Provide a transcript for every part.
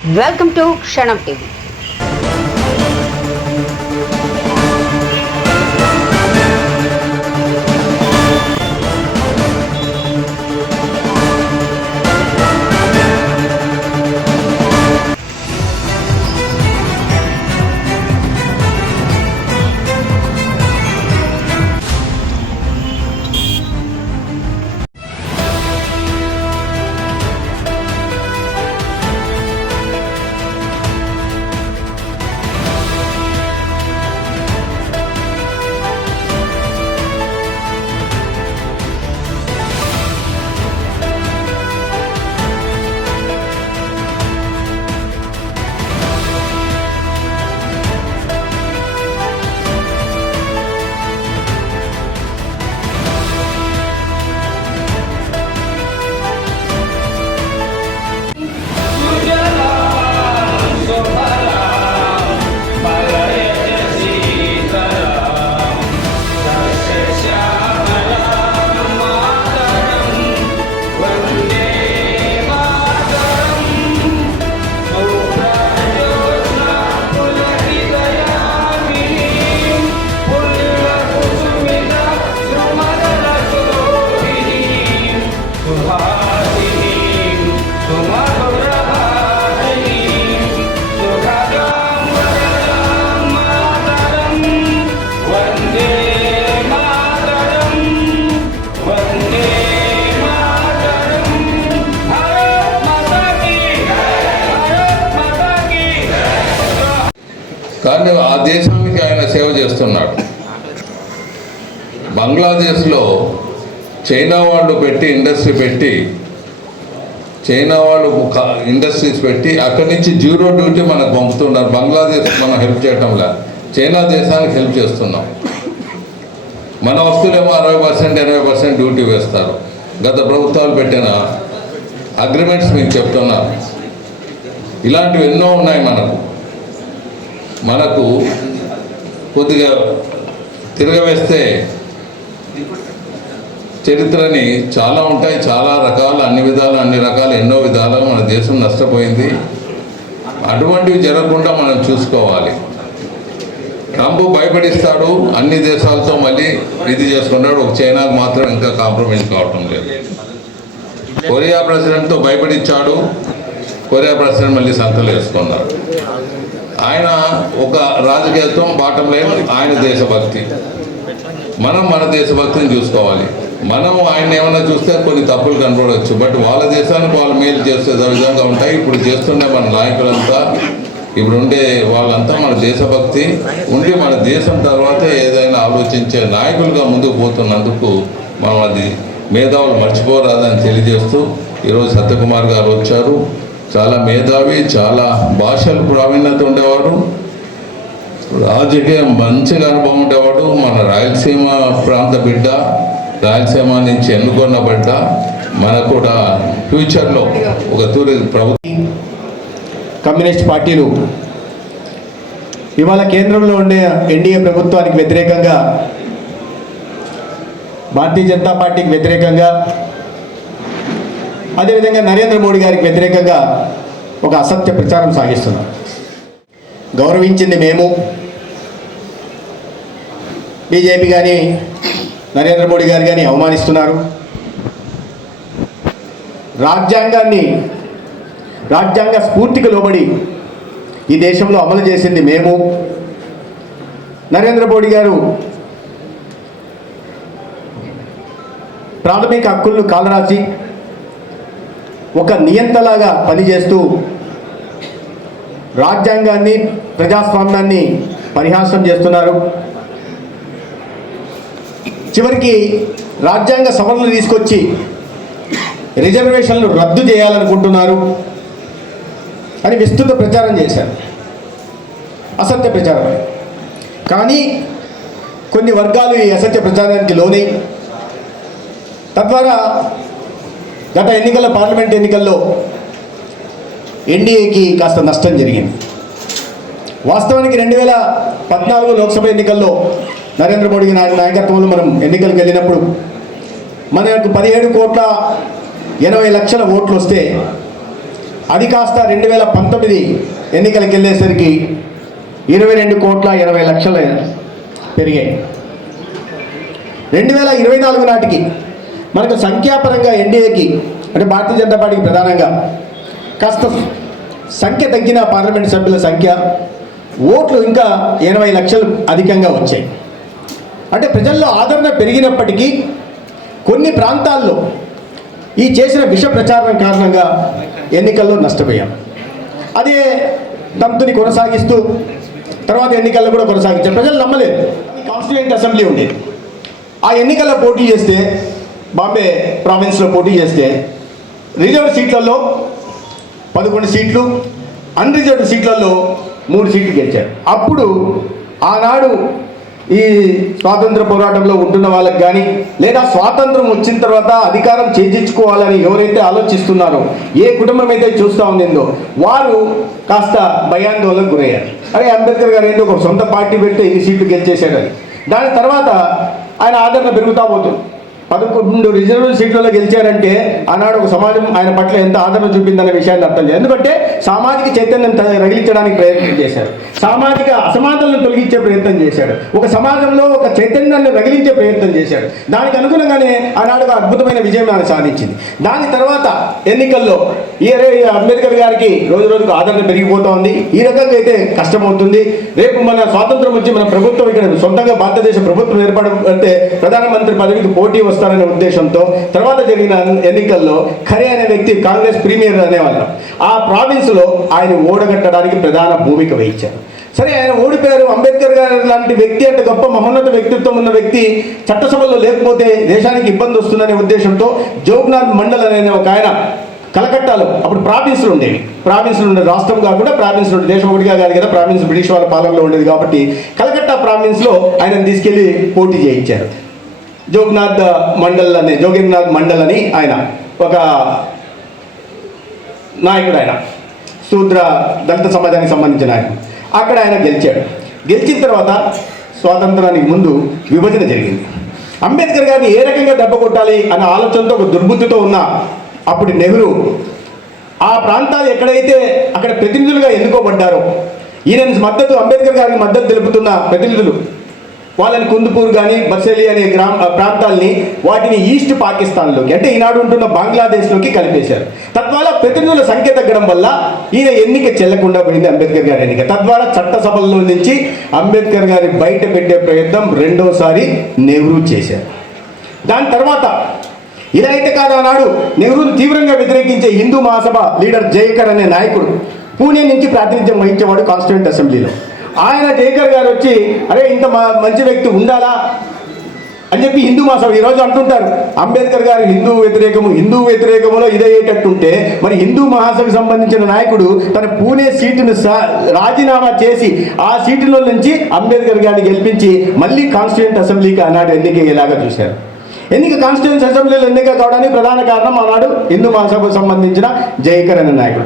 Welcome to క్షణం TV. కానీ ఆ దేశానికి ఆయన సేవ చేస్తున్నాడు. బంగ్లాదేశ్లో చైనా వాళ్ళు పెట్టి ఇండస్ట్రీస్ పెట్టి అక్కడి నుంచి జీరో డ్యూటీ మనకు పంపుతున్నారు. బంగ్లాదేశ్ మనం హెల్ప్ చేయటంలా, చైనా దేశానికి హెల్ప్ చేస్తున్నాం. మన వస్తువులేమో 60%, 80% డ్యూటీ వేస్తారు. గత ప్రభుత్వాలు పెట్టిన అగ్రిమెంట్స్ మీకు చెప్తున్నారు. ఇలాంటివి ఎన్నో ఉన్నాయి. మనకు కొద్దిగా తిరగవేస్తే చరిత్రని చాలా ఉంటాయి, చాలా రకాలు, అన్ని రకాలు ఎన్నో విధాలు మన దేశం నష్టపోయింది. అటువంటివి జరగకుండా మనం చూసుకోవాలి. ట్రంప్ భయపడిస్తాడు, అన్ని దేశాలతో మళ్ళీ ఇది చేసుకున్నాడు. ఒక చైనాకు మాత్రం ఇంకా కాంప్రమైజ్ కావటం లేదు. కొరియా ప్రెసిడెంట్తో భయపడిచ్చాడు, కొరియా ప్రెసిడెంట్ మళ్ళీ సంతలు వేసుకున్నాడు. ఆయన ఒక రాజకీయత్వం, బాటం లైన్ ఆయన దేశభక్తి. మనం మన దేశభక్తిని చూసుకోవాలి. మనం ఆయన ఏమైనా చూస్తే కొన్ని తప్పులు కనపడవచ్చు, బట్ వాళ్ళ దేశానికి వాళ్ళు మేలు చేసే విధంగా ఉంటాయి. ఇప్పుడు చేస్తుండే మన నాయకులంతా, ఇప్పుడు ఉండే వాళ్ళంతా మన దేశభక్తి ఉండి మన దేశం తర్వాత ఏదైనా ఆలోచించే నాయకులుగా ముందుకు పోతున్నందుకు మనం అది మేధావులు మర్చిపోరాదని తెలియజేస్తూ ఈరోజు సత్యకుమార్ గారు వచ్చారు. చాలా మేధావి, చాలా భాషలు ప్రావీణ్యత ఉండేవాడు, రాజకీయం మంచిగా అనుభవం ఉండేవాడు. మన రాయలసీమ ప్రాంత బిడ్డ, రాయలసీమ నుంచి ఎన్నుకున్న బిడ్డ. మనకు కూడా ఫ్యూచర్లో ఒక తూరి ప్రభుత్వం. కమ్యూనిస్ట్ పార్టీలు ఇవాళ కేంద్రంలో ఉండే ఎన్డీఏ ప్రభుత్వానికి వ్యతిరేకంగా, భారతీయ జనతా పార్టీకి వ్యతిరేకంగా, అదేవిధంగా నరేంద్ర మోడీ గారికి వ్యతిరేకంగా ఒక అసత్య ప్రచారం సాగిస్తున్నారు. గౌరవించింది మేము, బీజేపీ కానీ నరేంద్ర మోడీ గారు కానీ అవమానిస్తున్నారు. రాజ్యాంగ స్ఫూర్తికి లోబడి ఈ దేశంలో అమలు చేసింది మేము. నరేంద్ర మోడీ గారు ప్రాథమిక హక్కులను కాలరాసి ఒక నియంతలాగా పనిచేస్తూ రాజ్యాంగాన్ని, ప్రజాస్వామ్యాన్ని పరిహాసం చేస్తున్నారు. చివరికి రాజ్యాంగ సవరణలు తీసుకొచ్చి రిజర్వేషన్లు రద్దు చేయాలనుకుంటున్నారు అని విస్తృత ప్రచారం చేశారు. అసత్య ప్రచారం. కానీ కొన్ని వర్గాలు ఈ అసత్య ప్రచారానికి లోనై తద్వారా గత పార్లమెంట్ ఎన్నికల్లో ఎన్డీఏకి కాస్త నష్టం జరిగింది. వాస్తవానికి 2014 లోక్సభ ఎన్నికల్లో నరేంద్ర మోడీ నాయకత్వంలో మనం ఎన్నికలకు వెళ్ళినప్పుడు మనకు 17,80,00,000 ఓట్లు వస్తే అది కాస్త 2019 ఎన్నికలకు వెళ్ళేసరికి 22,80,00,000 పెరిగాయి. 2024 నాటికి మనకు సంఖ్యాపరంగా ఎన్డీఏకి అంటే భారతీయ జనతా పార్టీకి ప్రధానంగా కాస్త సంఖ్య తగ్గిన పార్లమెంట్ సభ్యుల సంఖ్య, ఓట్లు ఇంకా 80 లక్షలు అధికంగా వచ్చాయి. అంటే ప్రజల్లో ఆదరణ పెరిగినప్పటికీ కొన్ని ప్రాంతాల్లో ఈ చేసిన విష ప్రచారం కారణంగా ఎన్నికల్లో నష్టపోయాం. అదే తంతుని కొనసాగిస్తూ తర్వాత ఎన్నికల్లో కూడా కొనసాగించారు. ప్రజలు నమ్మలేదు. కాన్స్టిట్యూయెంట్ అసెంబ్లీ ఉండేది. ఆ ఎన్నికల్లో పోటీ చేస్తే, బాంబే ప్రావిన్స్లో పోటీ చేస్తే రిజర్వ్ సీట్లలో 11 సీట్లు, అన్రిజర్వ్డ్ సీట్లలో 3 సీట్లు గెలిచారు. అప్పుడు ఆనాడు ఈ స్వాతంత్ర పోరాటంలో ఉంటున్న వాళ్ళకి కానీ లేదా స్వాతంత్రం వచ్చిన తర్వాత అధికారం చేజించుకోవాలని ఎవరైతే ఆలోచిస్తున్నారో, ఏ కుటుంబం అయితే చూస్తూ ఉండిందో వారు కాస్త భయాందోళనకు గురయ్యారు. అరే అంబేద్కర్ గారు ఏంటో ఒక సొంత పార్టీ పెడితే ఇన్ని సీట్లు గెలిచేశాడని. దాని తర్వాత ఆయన ఆదరణ పెరుగుతూ పోతుంది. 11 రిజర్వ్ సీట్లలో గెలిచారంటే ఆనాడు ఒక సమాజం ఆయన పట్ల ఎంత ఆదరణ చూపిందనే విషయాన్ని అర్థం చేయాలి. ఎందుకంటే సామాజిక చైతన్యం రగిలించడానికి ప్రయత్నం చేశాడు, సామాజిక అసమానతలను తొలగించే ప్రయత్నం చేశాడు, ఒక సమాజంలో ఒక చైతన్యాన్ని రగిలించే ప్రయత్నం చేశాడు. దానికి అనుగుణంగానే ఆనాడు ఒక అద్భుతమైన విజయం ఆయన సాధించింది. దాని తర్వాత ఎన్నికల్లో అంబేద్కర్ గారికి రోజు రోజుకు ఆదరణ పెరిగిపోతూ ఉంది. ఈ రకంగా అయితే కష్టమవుతుంది. రేపు మన స్వాతంత్రం వచ్చి మన ప్రభుత్వం ఇక్కడ సొంతంగా భారతదేశ ప్రభుత్వం ఏర్పడితే ప్రధానమంత్రి పదవికి పోటీ వస్తారనే ఉద్దేశంతో తర్వాత జరిగిన ఎన్నికల్లో ఖరే అనే వ్యక్తి కాంగ్రెస్ ప్రీమియర్ అనేవాళ్ళు ఆ ప్రావిన్స్లో ఆయన ఓడగట్టడానికి ప్రధాన భూమిక వహించారు. సరే, ఆయన ఓడిపోయారు. అంబేద్కర్ గారు లాంటి వ్యక్తి అంటే గొప్ప మహోన్నత వ్యక్తిత్వం ఉన్న వ్యక్తి చట్టసభలో లేకపోతే దేశానికి ఇబ్బంది వస్తుందనే ఉద్దేశంతో జోగ్నాథ్ మండల్ అనే ఒక ఆయన కలకట్టాలో అప్పుడు ప్రావిన్స్లు ఉండేవి. ప్రావిన్స్లు ఉండే రాష్ట్రం కాకుండా ప్రావిన్స్లు ఉండే, దేశం ఒకటిగా కాదు కదా, ప్రావిన్స్ బ్రిటిష్ వాళ్ళ పాలనలో ఉండేది కాబట్టి కలకత్తా ప్రావిన్స్లో ఆయన తీసుకెళ్లి పోటీ చేయించారు. జోగినాథ్ మండల్ అని ఆయన ఒక నాయకుడు, ఆయన శూద్ర దళిత సమాజానికి సంబంధించిన ఆయన. అక్కడ ఆయన గెలిచాడు. గెలిచిన తర్వాత స్వాతంత్రానికి ముందు విభజన జరిగింది. అంబేద్కర్ గారిని ఏ రకంగా దెబ్బ కొట్టాలి అన్న ఆలోచనతో ఒక దుర్బుద్ధితో ఉన్న అప్పుడు నెహ్రూ ఆ ప్రాంతాలు ఎక్కడైతే అక్కడ ప్రతినిధులుగా ఎన్నుకోబడ్డారో, ఈయన మద్దతు అంబేద్కర్ గారికి మద్దతు తెలుపుతున్న ప్రతినిధులు వాళ్ళని కుందుపూర్ కానీ బసేలి అనే ప్రాంతాలని వాటిని ఈస్ట్ పాకిస్తాన్లోకి అంటే ఈనాడు ఉంటున్న బంగ్లాదేశ్లోకి కలిపేశారు. తద్వారా ప్రతినిధుల సంఖ్య తగ్గడం వల్ల ఈయన ఎన్నిక చెల్లకుండా పోయింది అంబేద్కర్ గారి ఎన్నిక. తద్వారా చట్టసభల్లో నుంచి అంబేద్కర్ గారి బయట పెట్టే ప్రయత్నం రెండోసారి నెహ్రూ చేశారు. దాని తర్వాత ఇలా అయితే కాదు, ఆనాడు నెహ్రూను తీవ్రంగా వ్యతిరేకించే హిందూ మహాసభ లీడర్ జయకర్ అనే నాయకుడు పూణే నుంచి ప్రాతినిధ్యం వహించేవాడు కాన్స్టిట్యూయెంట్ అసెంబ్లీలో. ఆయన జయకర్ గారు వచ్చి అరే ఇంత మంచి వ్యక్తి ఉండాలా అని చెప్పి హిందూ మహాసభ ఈరోజు అంటుంటారు అంబేద్కర్ గారు హిందూ వ్యతిరేకములో ఇదయ్యేటట్టుంటే మరి హిందూ మహాసభకు సంబంధించిన నాయకుడు తన పూణే సీటును రాజీనామా చేసి ఆ సీటులో నుంచి అంబేద్కర్ గారిని గెలిపించి మళ్ళీ కాన్స్టిట్యూయెంట్ అసెంబ్లీకి ఆనాడు ఎన్నికయ్యేలాగా చూశారు. కాన్స్టిట్యూయెన్సీ అసెంబ్లీలో ఎన్నిక కావడానికి ప్రధాన కారణం ఆనాడు హిందూ మహాసభకు సంబంధించిన జయకర్ అనే నాయకుడు.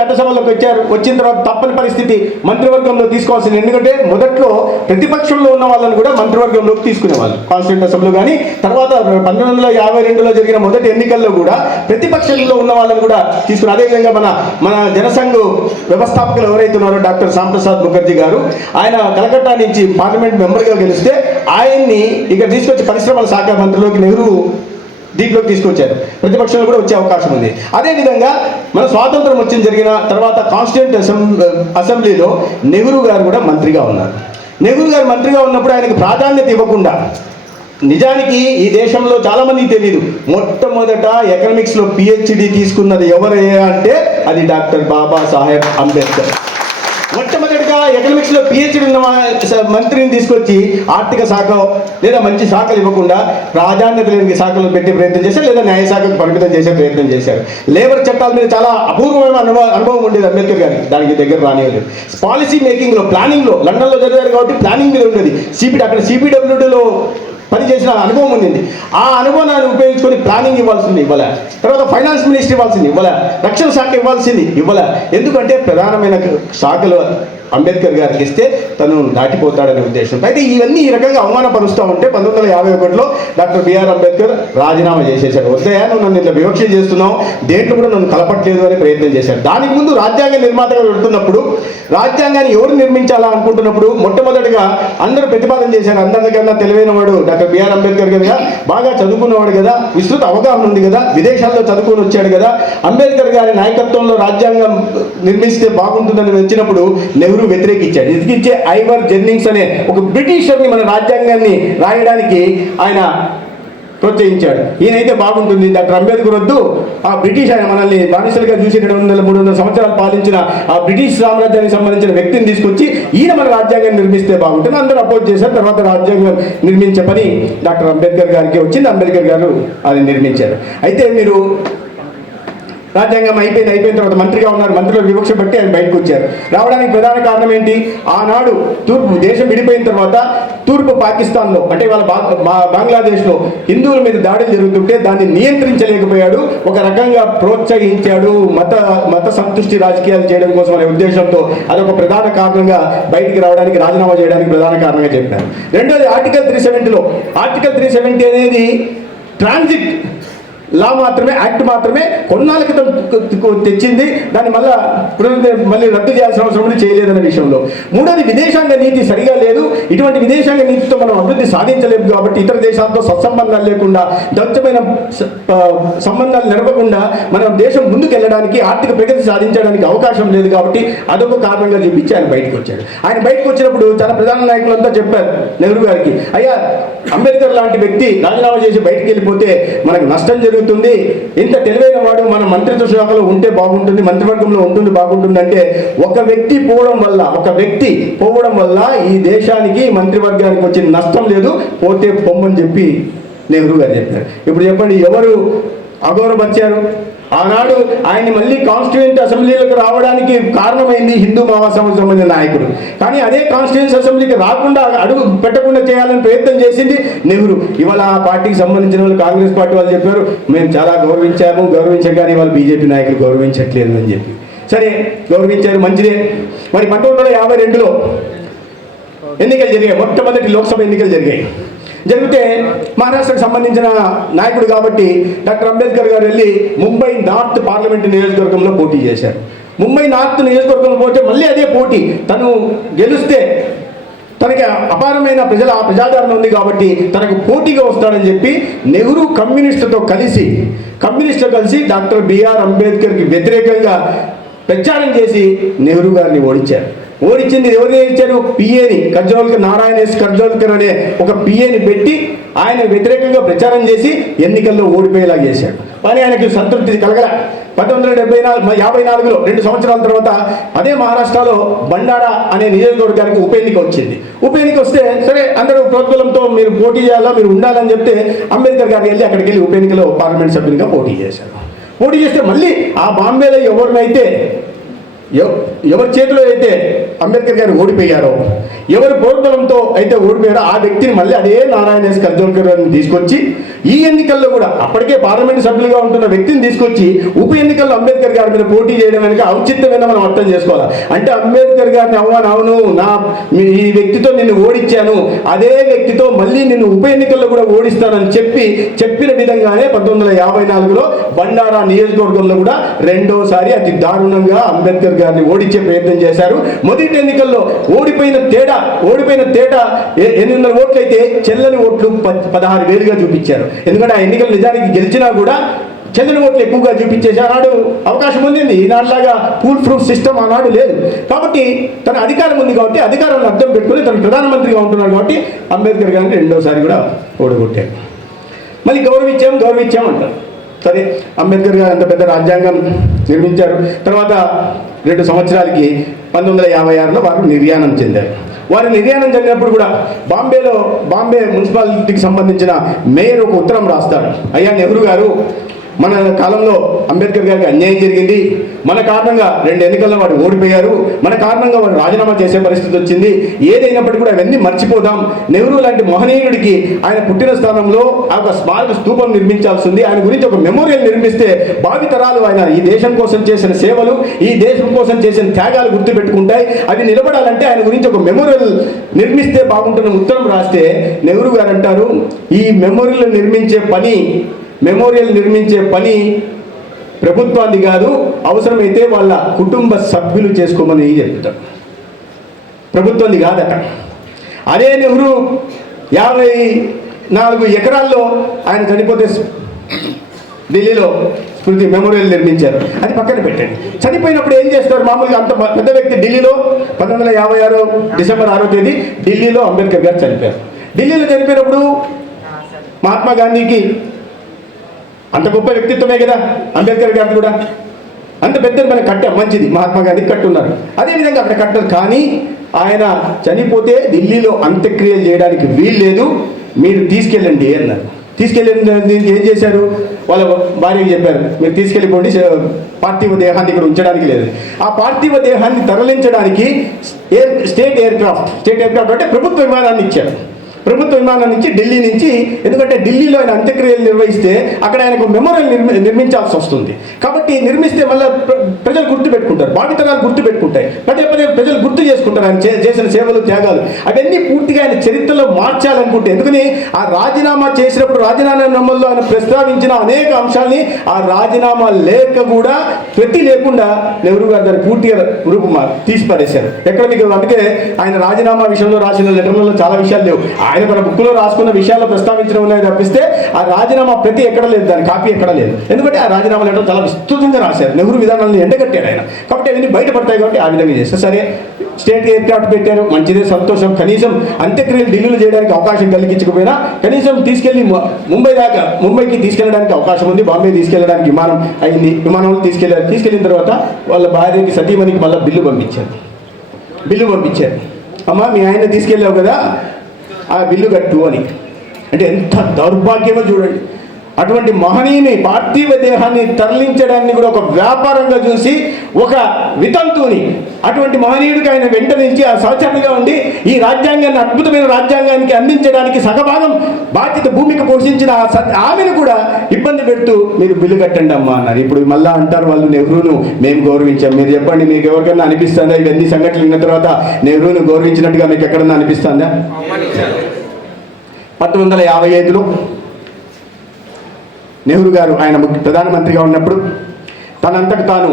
చట్టసభలోకి వచ్చారు. వచ్చిన తర్వాత తప్పని పరిస్థితి మంత్రివర్గంలో తీసుకోవాల్సింది. ఎందుకంటే మొదట్లో ప్రతిపక్షంలో ఉన్న వాళ్ళని కూడా మంత్రివర్గంలోకి తీసుకునేవాళ్ళు కాన్స్టిట్యూయెంట్ అసెంబ్లీ. కానీ తర్వాత 1952లో జరిగిన మొదటి ఎన్నికల్లో కూడా ప్రతిపక్షంలో ఉన్న వాళ్ళని కూడా తీసుకుని అదేవిధంగా మన జనసంఘ్ వ్యవస్థాపకులు ఎవరైతే ఉన్నారో డాక్టర్ శ్యాంప్రసాద్ ముఖర్జీ గారు, ఆయన కలకత్తా నుంచి పార్లమెంట్ మెంబర్గా గెలిస్తే ఆయన్ని ఇక్కడ తీసుకొచ్చి పరిశ్రమల శాఖ మంత్రిలోకి నెహ్రూ దీంట్లోకి తీసుకొచ్చారు. ప్రతిపక్షంలో కూడా వచ్చే అవకాశం ఉంది. అదేవిధంగా మన స్వాతంత్రం జరిగిన తర్వాత కాన్స్టిట్యూయెంట్ అసెంబ్లీలో నెహ్రూ గారు కూడా మంత్రిగా ఉన్నారు. నెహ్రూ గారు మంత్రిగా ఉన్నప్పుడు ఆయనకు ప్రాధాన్యత ఇవ్వకుండా, నిజానికి ఈ దేశంలో చాలామందికి తెలియదు, మొట్టమొదట ఎకనామిక్స్లో పిహెచ్డి తీసుకున్నది ఎవరయ్యా అంటే అది డాక్టర్ బాబాసాహెబ్ అంబేద్కర్. మొట్టమొదటిగా ఎకనామిక్స్లో పిహెచ్డి ఉన్న మంత్రిని తీసుకొచ్చి ఆర్థిక శాఖ లేదా మంచి శాఖలు ఇవ్వకుండా ప్రాధాన్యత లేని శాఖలు పెట్టే ప్రయత్నం చేశారు, లేదా న్యాయ శాఖకు పరిమితం చేసే ప్రయత్నం చేశారు. లేబర్ చట్టాల మీద చాలా అపూర్వమైన అనుభవం ఉండేది అంబేద్కర్ గారికి, దానికి దగ్గర రానివ్వలేదు. పాలసీ మేకింగ్లో, ప్లానింగ్లో లండన్లో జరిగారు కాబట్టి ప్లానింగ్ మీద ఉండేది. అక్కడ సిపిడబ్ల్యూడీలో పనిచేసిన అనుభవం ఉంది. ఆ అనుభవాన్ని ఉపయోగించుకొని ప్లానింగ్ ఇవ్వాల్సింది ఇవ్వలే, తర్వాత ఫైనాన్స్ మినిస్టర్ ఇవ్వాల్సింది ఇవ్వలే, రక్షణ శాఖ ఇవ్వాల్సింది ఇవ్వలే. ఎందుకంటే ప్రధానమైన శాఖలు అంబేద్కర్ గారికి ఇస్తే తను దాటిపోతాడనే ఉద్దేశంతో. అయితే ఇవన్నీ ఈ రకంగా అవమానపరుస్తూ ఉంటే 1951లో డాక్టర్ బిఆర్ అంబేద్కర్ రాజీనామా చేసేశాడు. వద్దయా, నువ్వు నన్ను ఇట్లా వివక్ష చేస్తున్నావు, దేంట్లో కూడా నన్ను కలపట్లేదు అని ప్రయత్నం చేశాడు. దానికి ముందు రాజ్యాంగ నిర్మాతగా పెడుతున్నప్పుడు రాజ్యాంగాన్ని ఎవరు నిర్మించాలా అనుకుంటున్నప్పుడు మొట్టమొదటిగా అందరూ ప్రతిపాదన చేశారు. అందరికన్నా తెలివైన వాడు డాక్టర్ బిఆర్ అంబేద్కర్ కదా, బాగా చదువుకున్నవాడు కదా, విస్తృత అవగాహన ఉంది కదా, విదేశాల్లో చదువుకొని వచ్చాడు కదా, అంబేద్కర్ గారి నాయకత్వంలో రాజ్యాంగం నిర్మిస్తే బాగుంటుందని వచ్చినప్పుడు నెహ్రూ వ్యతిరేకించాడు. ఇదికిచ్చే ఐవర్ జెన్నింగ్స్ అనే ఒక బ్రిటిషర్ని మన రాజ్యాంగాన్ని రాయడానికి ఆయన ప్రోత్సహించాడు. ఈయనైతే బాగుంటుంది, డాక్టర్ అంబేద్కర్ వద్దు, ఆ బ్రిటిష్ ఆయన మనల్ని బానిసలుగా చూసి 200-300 సంవత్సరాలు పాలించిన ఆ బ్రిటిష్ సామ్రాజ్యానికి సంబంధించిన వ్యక్తిని తీసుకొచ్చి ఈయన మన రాజ్యాంగాన్ని నిర్మిస్తే బాగుంటుంది. అందరూ అపోజ్ చేశారు. తర్వాత రాజ్యాంగం నిర్మించే పని డాక్టర్ అంబేద్కర్ గారికి వచ్చింది. అంబేద్కర్ గారు అది నిర్మించారు. అయితే మీరు రాజ్యాంగం అయిపోయిన తర్వాత మంత్రిగా ఉన్నారు. మంత్రిలో వివక్ష బట్టి ఆయన బయటకు వచ్చారు. రావడానికి ప్రధాన కారణం ఏంటి? ఆనాడు దేశం విడిపోయిన తర్వాత తూర్పు పాకిస్తాన్లో అంటే వాళ్ళ బంగ్లాదేశ్లో హిందువుల మీద దాడులు జరుగుతుంటే దాన్ని నియంత్రించలేకపోయాడు. ఒక రకంగా ప్రోత్సహించాడు, మత సంతుష్టి రాజకీయాలు చేయడం కోసం అనే ఉద్దేశంతో అదొక ప్రధాన కారణంగా బయటికి రావడానికి, రాజీనామా చేయడానికి ప్రధాన కారణంగా చెప్పారు. రెండోది ఆర్టికల్ 370లో, ఆర్టికల్ 370 అనేది ట్రాన్సిట్ లా మాత్రమే, యాక్ట్ మాత్రమే, కొన్నాళ్ళ క్రితం తెచ్చింది. దాన్ని మళ్ళీ రద్దు చేయాల్సిన అవసరం ఉంది, చేయలేదనే విషయంలో. మూడోది విదేశాంగ నీతి సరిగా లేదు. ఇటువంటి విదేశాంగ నీతితో మనం అభివృద్ధి సాధించలేము కాబట్టి ఇతర దేశాలతో సత్సంబంధాలు లేకుండా, దౌత్యమైన సంబంధాలు నడపకుండా మన దేశం ముందుకు వెళ్ళడానికి, ఆర్థిక ప్రగతి సాధించడానికి అవకాశం లేదు కాబట్టి అదొక కారణంగా చూపించి ఆయన బయటకు వచ్చాడు. ఆయన బయటకు వచ్చినప్పుడు చాలా ప్రధాన నాయకులంతా చెప్పారు నెహ్రూ గారికి, అయ్యా అంబేద్కర్ లాంటి వ్యక్తి రాజీనామా చేసి బయటికి వెళ్ళిపోతే మనకు నష్టం జరుగుతుంది, ఇంత తెలివైన వాడు మన మంత్రిత్వ శాఖలో ఉంటే బాగుంటుంది, మంత్రివర్గంలో ఉంటుంది బాగుంటుంది అంటే ఒక వ్యక్తి పోవడం వల్ల ఈ దేశానికి మంత్రివర్గానికి వచ్చిన నష్టం లేదు, పోతే పొమ్మని చెప్పి నెహ్రూ గారు చెప్పారు. ఇప్పుడు చెప్పండి, ఎవరు అగౌరవపరిచారు? ఆనాడు ఆయన్ని మళ్ళీ కాన్స్టిట్యూయెంట్ అసెంబ్లీలకు రావడానికి కారణమైంది హిందూ మహాసభకు సంబంధించిన నాయకుడు. కానీ అదే కాన్స్టిట్యూయెంట్ అసెంబ్లీకి రాకుండా, అడుగు పెట్టకుండా చేయాలని ప్రయత్నం చేసింది నెహ్రూ. ఇవాళ ఆ పార్టీకి సంబంధించిన వాళ్ళు, కాంగ్రెస్ పార్టీ వాళ్ళు చెప్పారు, మేము చాలా గౌరవించాం కానీ వాళ్ళు బీజేపీ నాయకులు గౌరవించట్లేదు అని చెప్పి. సరే, గౌరవించారు, మంచిదే. మరి 1952లో ఎన్నికలు జరిగాయి, మొట్టమొదటి లోక్సభ ఎన్నికలు జరిగితే మహారాష్ట్రకు సంబంధించిన నాయకుడు కాబట్టి డాక్టర్ అంబేద్కర్ గారు వెళ్ళి ముంబై నార్త్ పార్లమెంటు నియోజకవర్గంలో పోటీ చేశారు. ముంబై నార్త్ నియోజకవర్గంలో పోతే మళ్ళీ అదే పోటీ, తను గెలిస్తే తనకి అపారమైన ప్రజాదరణ ఉంది కాబట్టి తనకు పోటీగా వస్తాడని చెప్పి నెహ్రూ కమ్యూనిస్టులతో కలిసి డాక్టర్ బిఆర్ అంబేద్కర్కి వ్యతిరేకంగా ప్రచారం చేసి నెహ్రూ గారిని ఓడించింది. ఎవరిని ఇచ్చారు? పిఏని, నారాయణ ఎస్ కర్జోల్కర్ అనే ఒక పిఏని పెట్టి ఆయన వ్యతిరేకంగా ప్రచారం చేసి ఎన్నికల్లో ఓడిపోయేలా చేశాడు. కానీ ఆయనకు సంతృప్తి కలగల. 1954లో 2 సంవత్సరాల తర్వాత అదే మహారాష్ట్రలో బండారా అనే నియోజకవర్గానికి ఉప ఎన్నిక వచ్చింది. ఉప ఎన్నిక వస్తే సరే అందరూ ప్రోత్బలంతో మీరు పోటీ చేయాలా, మీరు ఉండాలని చెప్తే అంబేద్కర్ గారు వెళ్ళి అక్కడికి వెళ్ళి ఉప ఎన్నికలో పార్లమెంట్ సభ్యునిగా పోటీ చేస్తే మళ్ళీ ఆ బాంబేలో ఎవరి చేతిలో అయితే అంబేద్కర్ గారు ఓడిపోయారో, ఎవరి ప్రోత్బలంతో అయితే ఓడిపోయారో ఆ వ్యక్తిని మళ్ళీ అదే నారాయణ ఎస్ కర్జోల్కర్ గారిని తీసుకొచ్చి ఈ ఎన్నికల్లో కూడా అప్పటికే పార్లమెంట్ సభ్యులుగా ఉంటున్న వ్యక్తిని తీసుకొచ్చి ఉప ఎన్నికల్లో అంబేద్కర్ గారి మీద పోటీ చేయడం వెనుక ఔచిత్యమైన మనం అర్థం చేసుకోవాలి. అంటే అంబేద్కర్ గారిని అవును ఈ వ్యక్తితో నిన్ను ఓడించాను, అదే వ్యక్తితో మళ్ళీ నిన్ను ఉప ఎన్నికల్లో కూడా ఓడిస్తానని చెప్పిన విధంగానే 1954లో బండారా నియోజకవర్గంలో కూడా రెండోసారి అతి దారుణంగా అంబేద్కర్ గారిని ఓడించే ప్రయత్నం చేశారు. మొదటి ఎన్నికల్లో ఓడిపోయిన తేడా 800 ఓట్లు అయితే చెల్లని ఓట్లు 16,000గా చూపించారు. ఎందుకంటే ఆ ఎన్నికలు నిజానికి గెలిచినా కూడా చెల్లని ఓట్లు ఎక్కువగా చూపించేసి ఆనాడు అవకాశం ఉంది. ఈనాడులాగా ఫుల్ ప్రూఫ్ సిస్టమ్ ఆనాడు లేదు. కాబట్టి తన అధికారం ఉంది కాబట్టి అధికారాన్ని అర్థం పెట్టుకుని తను ప్రధానమంత్రిగా ఉంటున్నాడు కాబట్టి అంబేద్కర్ గారిని రెండోసారి కూడా ఓడగొట్టారు. మళ్ళీ గౌరవించాం అంటారు. సరే, అంబేద్కర్ గారు అంత పెద్ద రాజ్యాంగం నిర్మించారు. తర్వాత 2 సంవత్సరాలకి 1956లో వారు నిర్యాణం చెందారు. వారు నిర్యాణం చెందినప్పుడు కూడా బాంబే మున్సిపాలిటీకి సంబంధించిన మేయర్ ఒక ఉత్తరం రాస్తారు. అయ్యా నెహ్రూ గారు, మన కాలంలో అంబేద్కర్ గారికి అన్యాయం జరిగింది, మన కారణంగా 2 ఎన్నికల్లో వాడు ఓడిపోయారు, మన కారణంగా వాడు రాజీనామా చేసే పరిస్థితి వచ్చింది, ఏదైనప్పటికీ కూడా అవన్నీ మర్చిపోదాం. నెహ్రూ లాంటి మహనీయుడికి ఆయన పుట్టిన స్థానంలో ఒక స్మారక స్తూపం నిర్మించాల్సి ఉంది, ఆయన గురించి ఒక మెమోరియల్ నిర్మిస్తే భావితరాలు ఆయన ఈ దేశం కోసం చేసిన సేవలు, ఈ దేశం కోసం చేసిన త్యాగాలు గుర్తుపెట్టుకుంటాయి. అవి నిలబడాలంటే ఆయన గురించి ఒక మెమోరియల్ నిర్మిస్తే బాగుంటున్న ఉత్తరం రాస్తే నెహ్రూ గారు అంటారు, ఈ మెమోరియల్ నిర్మించే పని ప్రభుత్వాన్ని కాదు, అవసరమైతే వాళ్ళ కుటుంబ సభ్యులు చేసుకోమని చెప్తారు, ప్రభుత్వాన్ని కాదట. అదే నెహ్రూ 54 ఎకరాల్లో ఆయన చనిపోతే ఢిల్లీలో స్మృతి మెమోరియల్ నిర్మించారు, అది పక్కన పెట్టండి. చనిపోయినప్పుడు ఏం చేస్తారు మామూలుగా? అంత పెద్ద వ్యక్తి ఢిల్లీలో 1956 డిసెంబర్ 6వ తేదీ ఢిల్లీలో అంబేద్కర్ గారు చనిపోయారు. ఢిల్లీలో చనిపోయినప్పుడు మహాత్మా గాంధీకి అంత గొప్ప వ్యక్తిత్వమే కదా అంబేద్కర్ గారు కూడా, అంత పెద్ద మన కట్ట మంచిది, మహాత్మా గాంధీ కట్టున్నారు, అదేవిధంగా అక్కడ కట్టరు. కానీ ఆయన చనిపోతే ఢిల్లీలో అంత్యక్రియలు చేయడానికి వీలు లేదు, మీరు తీసుకెళ్ళండి అన్నారు. తీసుకెళ్ళి ఏం చేశారు? వాళ్ళ భార్యకి చెప్పారు, మీరు తీసుకెళ్ళిపోండి, పార్థివ దేహాన్ని ఇక్కడ ఉంచడానికి లేదు. ఆ పార్థివ దేహాన్ని తరలించడానికి స్టేట్ ఎయిర్క్రాఫ్ట్ అంటే ప్రభుత్వ విమానాన్ని ఇచ్చారు. ప్రభుత్వ విమానం నుంచి ఢిల్లీ నుంచి, ఎందుకంటే ఢిల్లీలో ఆయన అంత్యక్రియలు నిర్వహిస్తే అక్కడ ఆయనకు మెమోరియల్ నిర్మించాల్సి వస్తుంది. కాబట్టి నిర్మిస్తే మళ్ళీ ప్రజలు గుర్తుపెట్టుకుంటారు, భావితరాలు గుర్తుపెట్టుకుంటాయి, పదే ప్రజలు గుర్తు చేసుకుంటారు ఆయన చేసిన సేవలు, త్యాగాలు. అవన్నీ పూర్తిగా ఆయన చరిత్రలో మార్చాలనుకుంటే, ఎందుకని ఆ రాజీనామా చేసినప్పుడు రాజీనామాలో ఆయన ప్రస్తావించిన అనేక అంశాలని ఆ రాజీనామా లేక కూడా ప్రతి లేకుండా నెహ్రూ గారు దాన్ని పూర్తిగా రూపం తీసి పడేశారు. ఎక్కడ మీకు అందుకే ఆయన రాజీనామా విషయంలో రాసిన లెటర్లలో చాలా విషయాలు లేవు, ఆయన తన బుక్లో రాసుకున్న విషయాలు ప్రస్తావించడం అనేది తప్పిస్తే ఆ రాజీనామా ప్రతి ఎక్కడ లేదు, దాని కాపీ ఎక్కడ లేదు. ఎందుకంటే ఆ రాజీనామా లెటర్ చాలా విస్తృతంగా రాశారు, నెహ్రూ విధానాలను ఎండగట్టాడు ఆయన. కాబట్టి అవన్నీ బయటపడతాయి కాబట్టి ఆ విధంగా చేస్తారు. సరే, స్టేట్ ఎయిర్క్రాఫ్ట్ పెట్టారు, మంచిదే, సంతోషం. కనీసం అంత్యక్రియలు ఢిల్లీలో చేయడానికి అవకాశం కలిగించకపోయినా కనీసం తీసుకెళ్లి ముంబైకి తీసుకెళ్ళడానికి అవకాశం ఉంది, బాంబే తీసుకెళ్ళడానికి విమానం అయింది, విమానంలో తీసుకెళ్ళిన తర్వాత వాళ్ళ భార్యకి సతీమణికి మళ్ళీ బిల్లు పంపించారు. అమ్మ, మీ ఆయన తీసుకెళ్ళావు కదా, ఆ బిల్లు కట్టు అని. అంటే ఎంత దౌర్భాగ్యమో చూడండి. అటువంటి మహనీయుని పార్థివ దేహాన్ని తరలించడాన్ని కూడా ఒక వ్యాపారంగా చూసి ఒక వితంతువుని, అటువంటి మహనీయుడికి ఆయన వెంట నుంచి ఆ సహచరునిగా ఉండి ఈ రాజ్యాంగాన్ని, అద్భుతమైన రాజ్యాంగానికి అందించడానికి సగభాగం బాధ్యత భూమికి పోషించిన ఆమెను కూడా ఇబ్బంది పెడుతూ మీరు బిల్లు కట్టండి అమ్మా అన్నారు. ఇప్పుడు మళ్ళా అంటారు వాళ్ళు, నెహ్రూను మేము గౌరవించాం. మీరు చెప్పండి, మీకు ఎవరికైనా అనిపిస్తుందా ఇవన్నీ సంఘటనలు విన్న తర్వాత నెహ్రూను గౌరవించినట్టుగా మీకు ఎక్కడన్నా అనిపిస్తుందా? 1955లో నెహ్రూ గారు ఆయన ప్రధానమంత్రిగా ఉన్నప్పుడు తనంతకు తాను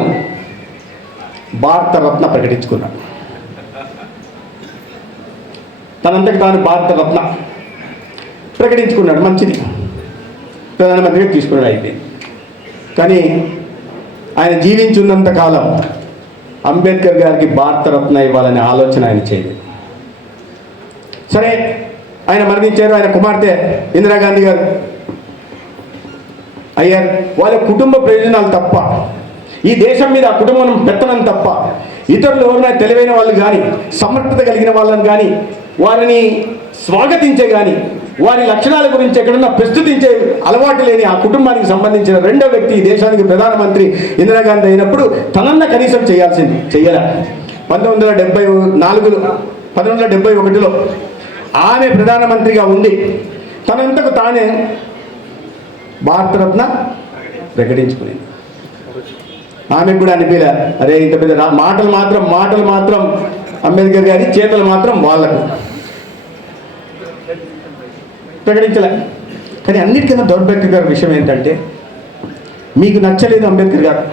భారతరత్న ప్రకటించుకున్నాడు. మంచిది, ప్రధానమంత్రిగా తీసుకున్నాడు అయిపోయింది. కానీ ఆయన జీవించున్నంత కాలం అంబేద్కర్ గారికి భారతరత్న ఇవ్వాలనే ఆలోచన ఆయన చేయలేదు. సరే, ఆయన మరణించారు, ఆయన కుమార్తె ఇందిరాగాంధీ గారు అయ్యారు. వాళ్ళ కుటుంబ ప్రయోజనాలు తప్ప, ఈ దేశం మీద ఆ కుటుంబం పెత్తనం తప్ప, ఇతరులు ఎవరైనా తెలివైన వాళ్ళు కానీ, సమర్థత కలిగిన వాళ్ళని కానీ, వారిని స్వాగతించే కానీ, వారి లక్షణాల గురించి ఎక్కడన్నా ప్రస్తుతించే అలవాటు లేని ఆ కుటుంబానికి సంబంధించిన రెండో వ్యక్తి ఈ దేశానికి ప్రధానమంత్రి ఇందిరాగాంధీ అయినప్పుడు తనన్న కనీసం చెయ్యాల. 1971లో ఆమె ప్రధానమంత్రిగా ఉండి తనంతకు తానే భారతరత్న ప్రకటించుకునేది. ఆమెకు కూడా అనిపించలే, అరే ఇంత పెద్ద మాటలు మాత్రం అంబేద్కర్ గారి, చేతలు మాత్రం వాళ్ళకు ప్రకటించలే. కానీ అన్నిటికన్నా దౌర్భాగ్యకర విషయం ఏంటంటే, మీకు నచ్చలేదు అంబేద్కర్ గారు,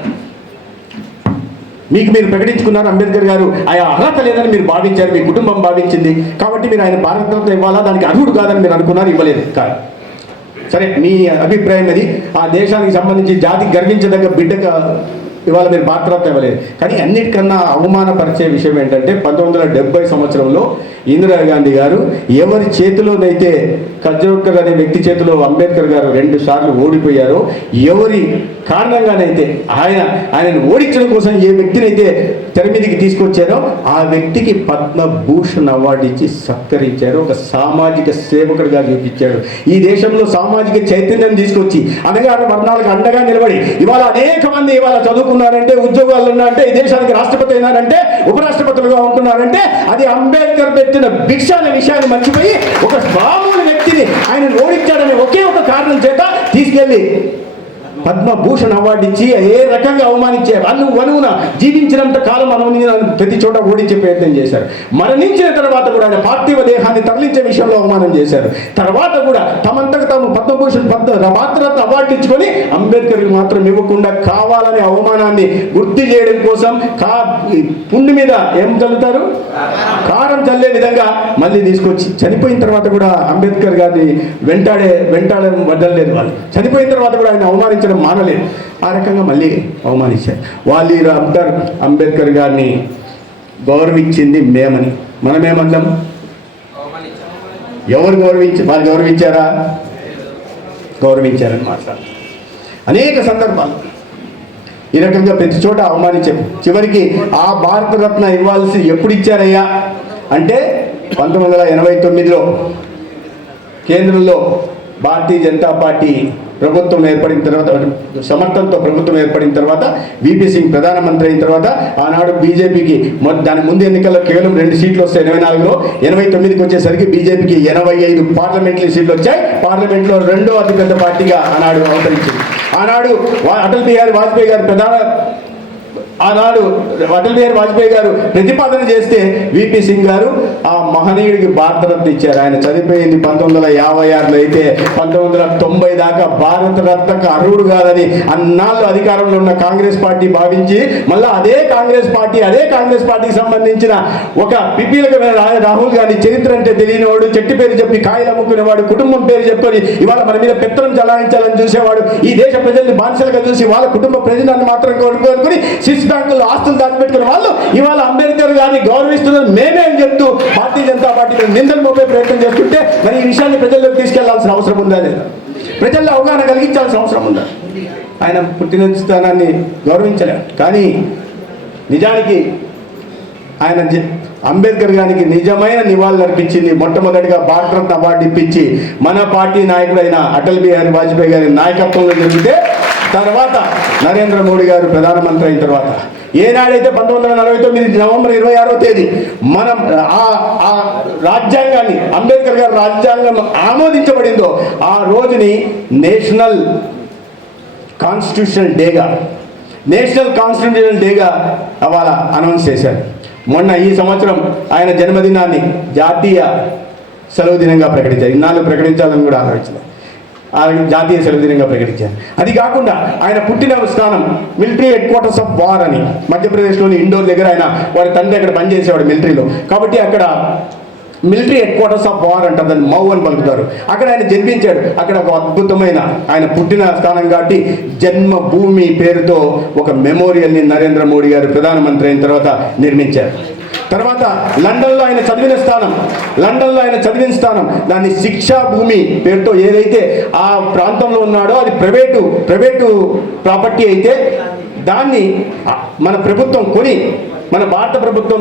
మీరు ప్రకటించుకున్నారు అంబేద్కర్ గారు ఆయన అర్హత లేదని మీరు భావించారు, మీ కుటుంబం భావించింది, కాబట్టి మీరు ఆయన భారతరత్న ఇవ్వాలా, దానికి అర్హుడు కాదని మీరు అనుకున్నారు, ఇవ్వలేదు. కాదు, సరే, మీ అభిప్రాయం అది. ఆ దేశానికి సంబంధించి జాతికి గర్వించదగ్గ బిడ్డగా ఇవాళ మీరు భారతరత్న ఇవ్వలేదు. కానీ అన్నిటికన్నా అవమానపరిచే విషయం ఏంటంటే 1970 సంవత్సరంలో ఇందిరాగాంధీ గారు ఎవరి చేతిలోనైతే కజ్జోడ్కర్ అనే వ్యక్తి చేతిలో అంబేద్కర్ గారు 2 సార్లు ఓడిపోయారో, ఎవరి కారణంగానైతే ఆయనను ఓడించడం కోసం ఏ వ్యక్తినైతే తెర మీదకి తీసుకొచ్చారో ఆ వ్యక్తికి పద్మభూషణ్ అవార్డు ఇచ్చి సత్కరించారు. ఒక సామాజిక సేవకుడిగా చూపించాడు. ఈ దేశంలో సామాజిక చైతన్యం తీసుకొచ్చి అనగానే వర్ణాలకు అండగా నిలబడి ఇవాళ అనేక మంది ఇవాళ చదువుకున్నారంటే, ఉద్యోగాలు ఉన్నారంటే, ఈ దేశానికి రాష్ట్రపతి అయినారంటే, ఉపరాష్ట్రపతులుగా ఉంటున్నారంటే అది అంబేద్కర్ పెట్టిన భిక్ష అనే విషయాన్ని మర్చిపోయి ఒక మామూలు వ్యక్తిని ఆయన ఓడించాడనే ఒకే ఒక కారణం చేత తీసుకెళ్ళి పద్మభూషణ్ అవార్డు ఇచ్చి ఏ రకంగా అవమానించే వనువున జీవించినంత కాలం ప్రతి చోట ఓడించే ప్రయత్నం చేశారు. మరణించిన తర్వాత కూడా ఆయన పార్థివ దేహాన్ని తరలించే విషయంలో అవమానం చేశారు. తర్వాత కూడా తమంతకు తాము పద్మభూషణ్ భారతరత్న అవార్డు ఇచ్చుకొని అంబేద్కర్కి మాత్రం ఇవ్వకుండా కావాలనే అవమానాన్ని గుర్తు చేయడం కోసం పుండి మీద ఏం చల్లుతారు, కారం చల్లే విధంగా మళ్ళీ తీసుకొచ్చి చనిపోయిన తర్వాత కూడా అంబేద్కర్ గారిని వెంటాడడం వదలలేదు. వాళ్ళు చనిపోయిన తర్వాత కూడా ఆయన అవమానించడం మానలేదు. ఆ రకంగా మళ్ళీ అవమానించారు. వాళ్ళు అంబేద్కర్ గారిని గౌరవించింది మేమని, మనమేమన్నాం? ఎవరు వాళ్ళు గౌరవించారా? గౌరవించారని మాట్లాడారు. అనేక సందర్భాలు ఈ రకంగా ప్రతి చోట అవమానించారు. చివరికి ఆ భారతరత్న ఇవ్వాల్సి ఎప్పుడు ఇచ్చారయ్యా అంటే 1989లో కేంద్రంలో భారతీయ జనతా పార్టీ ప్రభుత్వం ఏర్పడిన తర్వాత, సమర్థంతో ప్రభుత్వం ఏర్పడిన తర్వాత, విపి సింగ్ ప్రధానమంత్రి అయిన తర్వాత ఆనాడు బీజేపీకి దాని ముందు ఎన్నికల్లో కేవలం 2 సీట్లు వస్తాయి. 84లో 89కి వచ్చేసరికి బీజేపీకి 85 పార్లమెంటరీ సీట్లు వచ్చాయి. పార్లమెంట్లో 2వ అతిపెద్ద పార్టీగా ఆనాడు అవతరించింది. ఆనాడు అటల్ బిహారీ వాజ్పేయి గారు ప్రతిపాదన చేస్తే విపి సింగ్ గారు ఆ మహనీయుడికి భారతరత్న ఇచ్చారు. ఆయన చనిపోయింది 1956లో అయితే 1990 దాకా భారతరత్నకు అర్హుడు కాదని అన్నాళ్ళు అధికారంలో ఉన్న కాంగ్రెస్ పార్టీ భావించి మళ్ళీ అదే కాంగ్రెస్ పార్టీకి సంబంధించిన ఒక పిపీలకమైన రాహుల్ గాంధీ చరిత్ర అంటే తెలియనివాడు, చెట్టు పేరు చెప్పి కాయలు అమ్ముకునేవాడు, కుటుంబం పేరు చెప్పుకొని ఇవాళ మన మీద పెత్తనం చలాయించాలని చూసేవాడు, ఈ దేశ ప్రజల్ని బానిసలుగా చూసి వాళ్ళ కుటుంబ ప్రయోజనాన్ని మాత్రం కోరుకోనుకుని స్విస్ బ్యాంకుల్లో ఆస్తులు దాచిపెట్టుకున్న వాళ్ళు ఇవాళ అంబేద్కర్ గారిని గౌరవిస్తున్నది మేమే అని చెప్తూ భారతీయ జనతా పార్టీ నిందలు మోపే ప్రయత్నం చేస్తుంటే మరి ఈ విషయాన్ని ప్రజల్లోకి తీసుకెళ్లాల్సిన అవసరం ఉందా లేదా? ప్రజల్లో అవగాహన కలిగించాల్సిన అవసరం ఉందా? ఆయన పుట్టిన స్థానాన్ని గౌరవించలేం. కానీ నిజానికి ఆయన అంబేద్కర్ గారికి నిజమైన నివాళులు అర్పించింది మొట్టమొదటిగా భారతరత్న అవార్డు ఇప్పించి మన పార్టీ నాయకుడైన అటల్ బిహారీ వాజ్పేయి గారి నాయకత్వంలో జరిగితే, తర్వాత నరేంద్ర మోడీ గారు ప్రధానమంత్రి అయిన తర్వాత ఏనాడైతే 1949 నవంబర్ 26వ తేదీ మనం ఆ రాజ్యాంగాన్ని అంబేద్కర్ గారి రాజ్యాంగం ఆమోదించబడిందో ఆ రోజుని నేషనల్ కాన్స్టిట్యూషనల్ డేగా అవాళ అనౌన్స్ చేశారు. మొన్న ఈ సంవత్సరం ఆయన జన్మదినాన్ని జాతీయ సెలవు దినంగా ప్రకటించారు. ఇన్నాళ్ళు ప్రకటించాలని కూడా ఆలోచించారు. జాతీయ సెలవు దినంగా ప్రకటించారు. అది కాకుండా ఆయన పుట్టిన స్థానం military head quarters of war అని మధ్యప్రదేశ్లోని ఇండోర్ దగ్గర వారి తండ్రి అక్కడ పనిచేసేవాడు మిలిటరీలో. కాబట్టి అక్కడ military head quarters of war అంటారు, దాన్ని మౌ అని పలుకుతారు. అక్కడ ఆయన జన్మించాడు. అక్కడ ఒక అద్భుతమైన ఆయన పుట్టిన స్థానం కాబట్టి జన్మభూమి పేరుతో ఒక మెమోరియల్ని నరేంద్ర మోడీ గారు ప్రధానమంత్రి అయిన తర్వాత నిర్మించారు. తర్వాత లండన్లో ఆయన చదివిన స్థానం దాన్ని శిక్షా భూమి పేరుతో ఏదైతే ఆ ప్రాంతంలో ఉన్నాడో అది ప్రైవేటు ప్రాపర్టీ అయితే దాన్ని మన భారత ప్రభుత్వం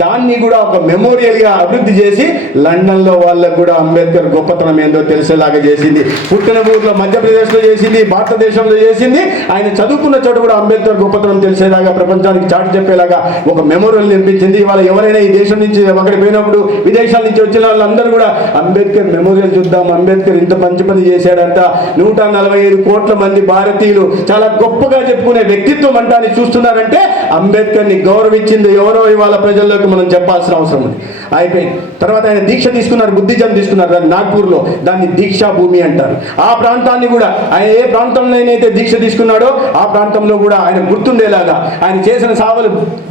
దాన్ని కూడా ఒక మెమోరియల్గా అభివృద్ధి చేసి లండన్లో వాళ్ళకు కూడా అంబేద్కర్ గొప్పతనం ఏందో తెలిసేలాగా చేసింది. పుట్టిన ఊర్లో మధ్యప్రదేశ్లో చేసింది, భారతదేశంలో చేసింది. ఆయన చదువుకున్న చోట కూడా అంబేద్కర్ గొప్పతనం తెలిసేలాగా ప్రపంచానికి చాటి చెప్పేలాగా ఒక మెమోరియల్ నిర్మించింది. ఇవాళ ఎవరైనా ఈ దేశం నుంచి అక్కడికి పోయినప్పుడు విదేశాల నుంచి వచ్చిన వాళ్ళందరూ కూడా అంబేద్కర్ మెమోరియల్ చూద్దాం, అంబేద్కర్ ఇంత మంచి పని చేశాడంట, 145 కోట్ల మంది భారతీయులు చాలా గొప్పగా చెప్పుకునే వ్యక్తిత్వం అంటాన్ని చూస్తున్నారంటే అంబేద్కర్ని గౌరవించింది ఎవరో ఇవాళ ప్రజల్లోకి మనం చెప్పాల్సిన అవసరం ఉంది. అయిపోయింది. తర్వాత ఆయన దీక్ష తీసుకున్నారు, బుద్ధిజం తీసుకున్నారు నాగ్పూర్లో, దాన్ని దీక్షా భూమి అంటారు. ఆ ప్రాంతాన్ని కూడా ఆయన ఏ ప్రాంతంలోనైతే దీక్ష తీసుకున్నాడో ఆ ప్రాంతంలో కూడా ఆయన గుర్తుండేలాగా, ఆయన చేసిన సేవలు